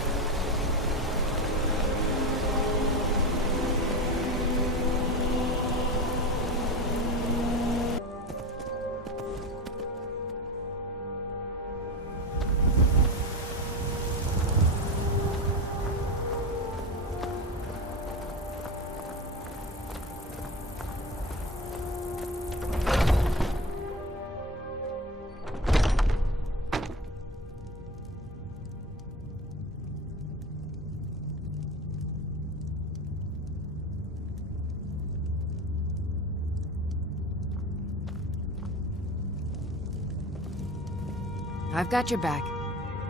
I've got your back.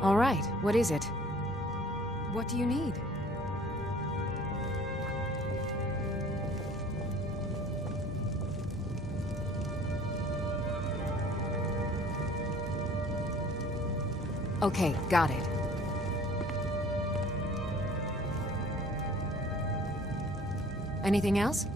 All right, what is it? What do you need? Okay, got it. Anything else?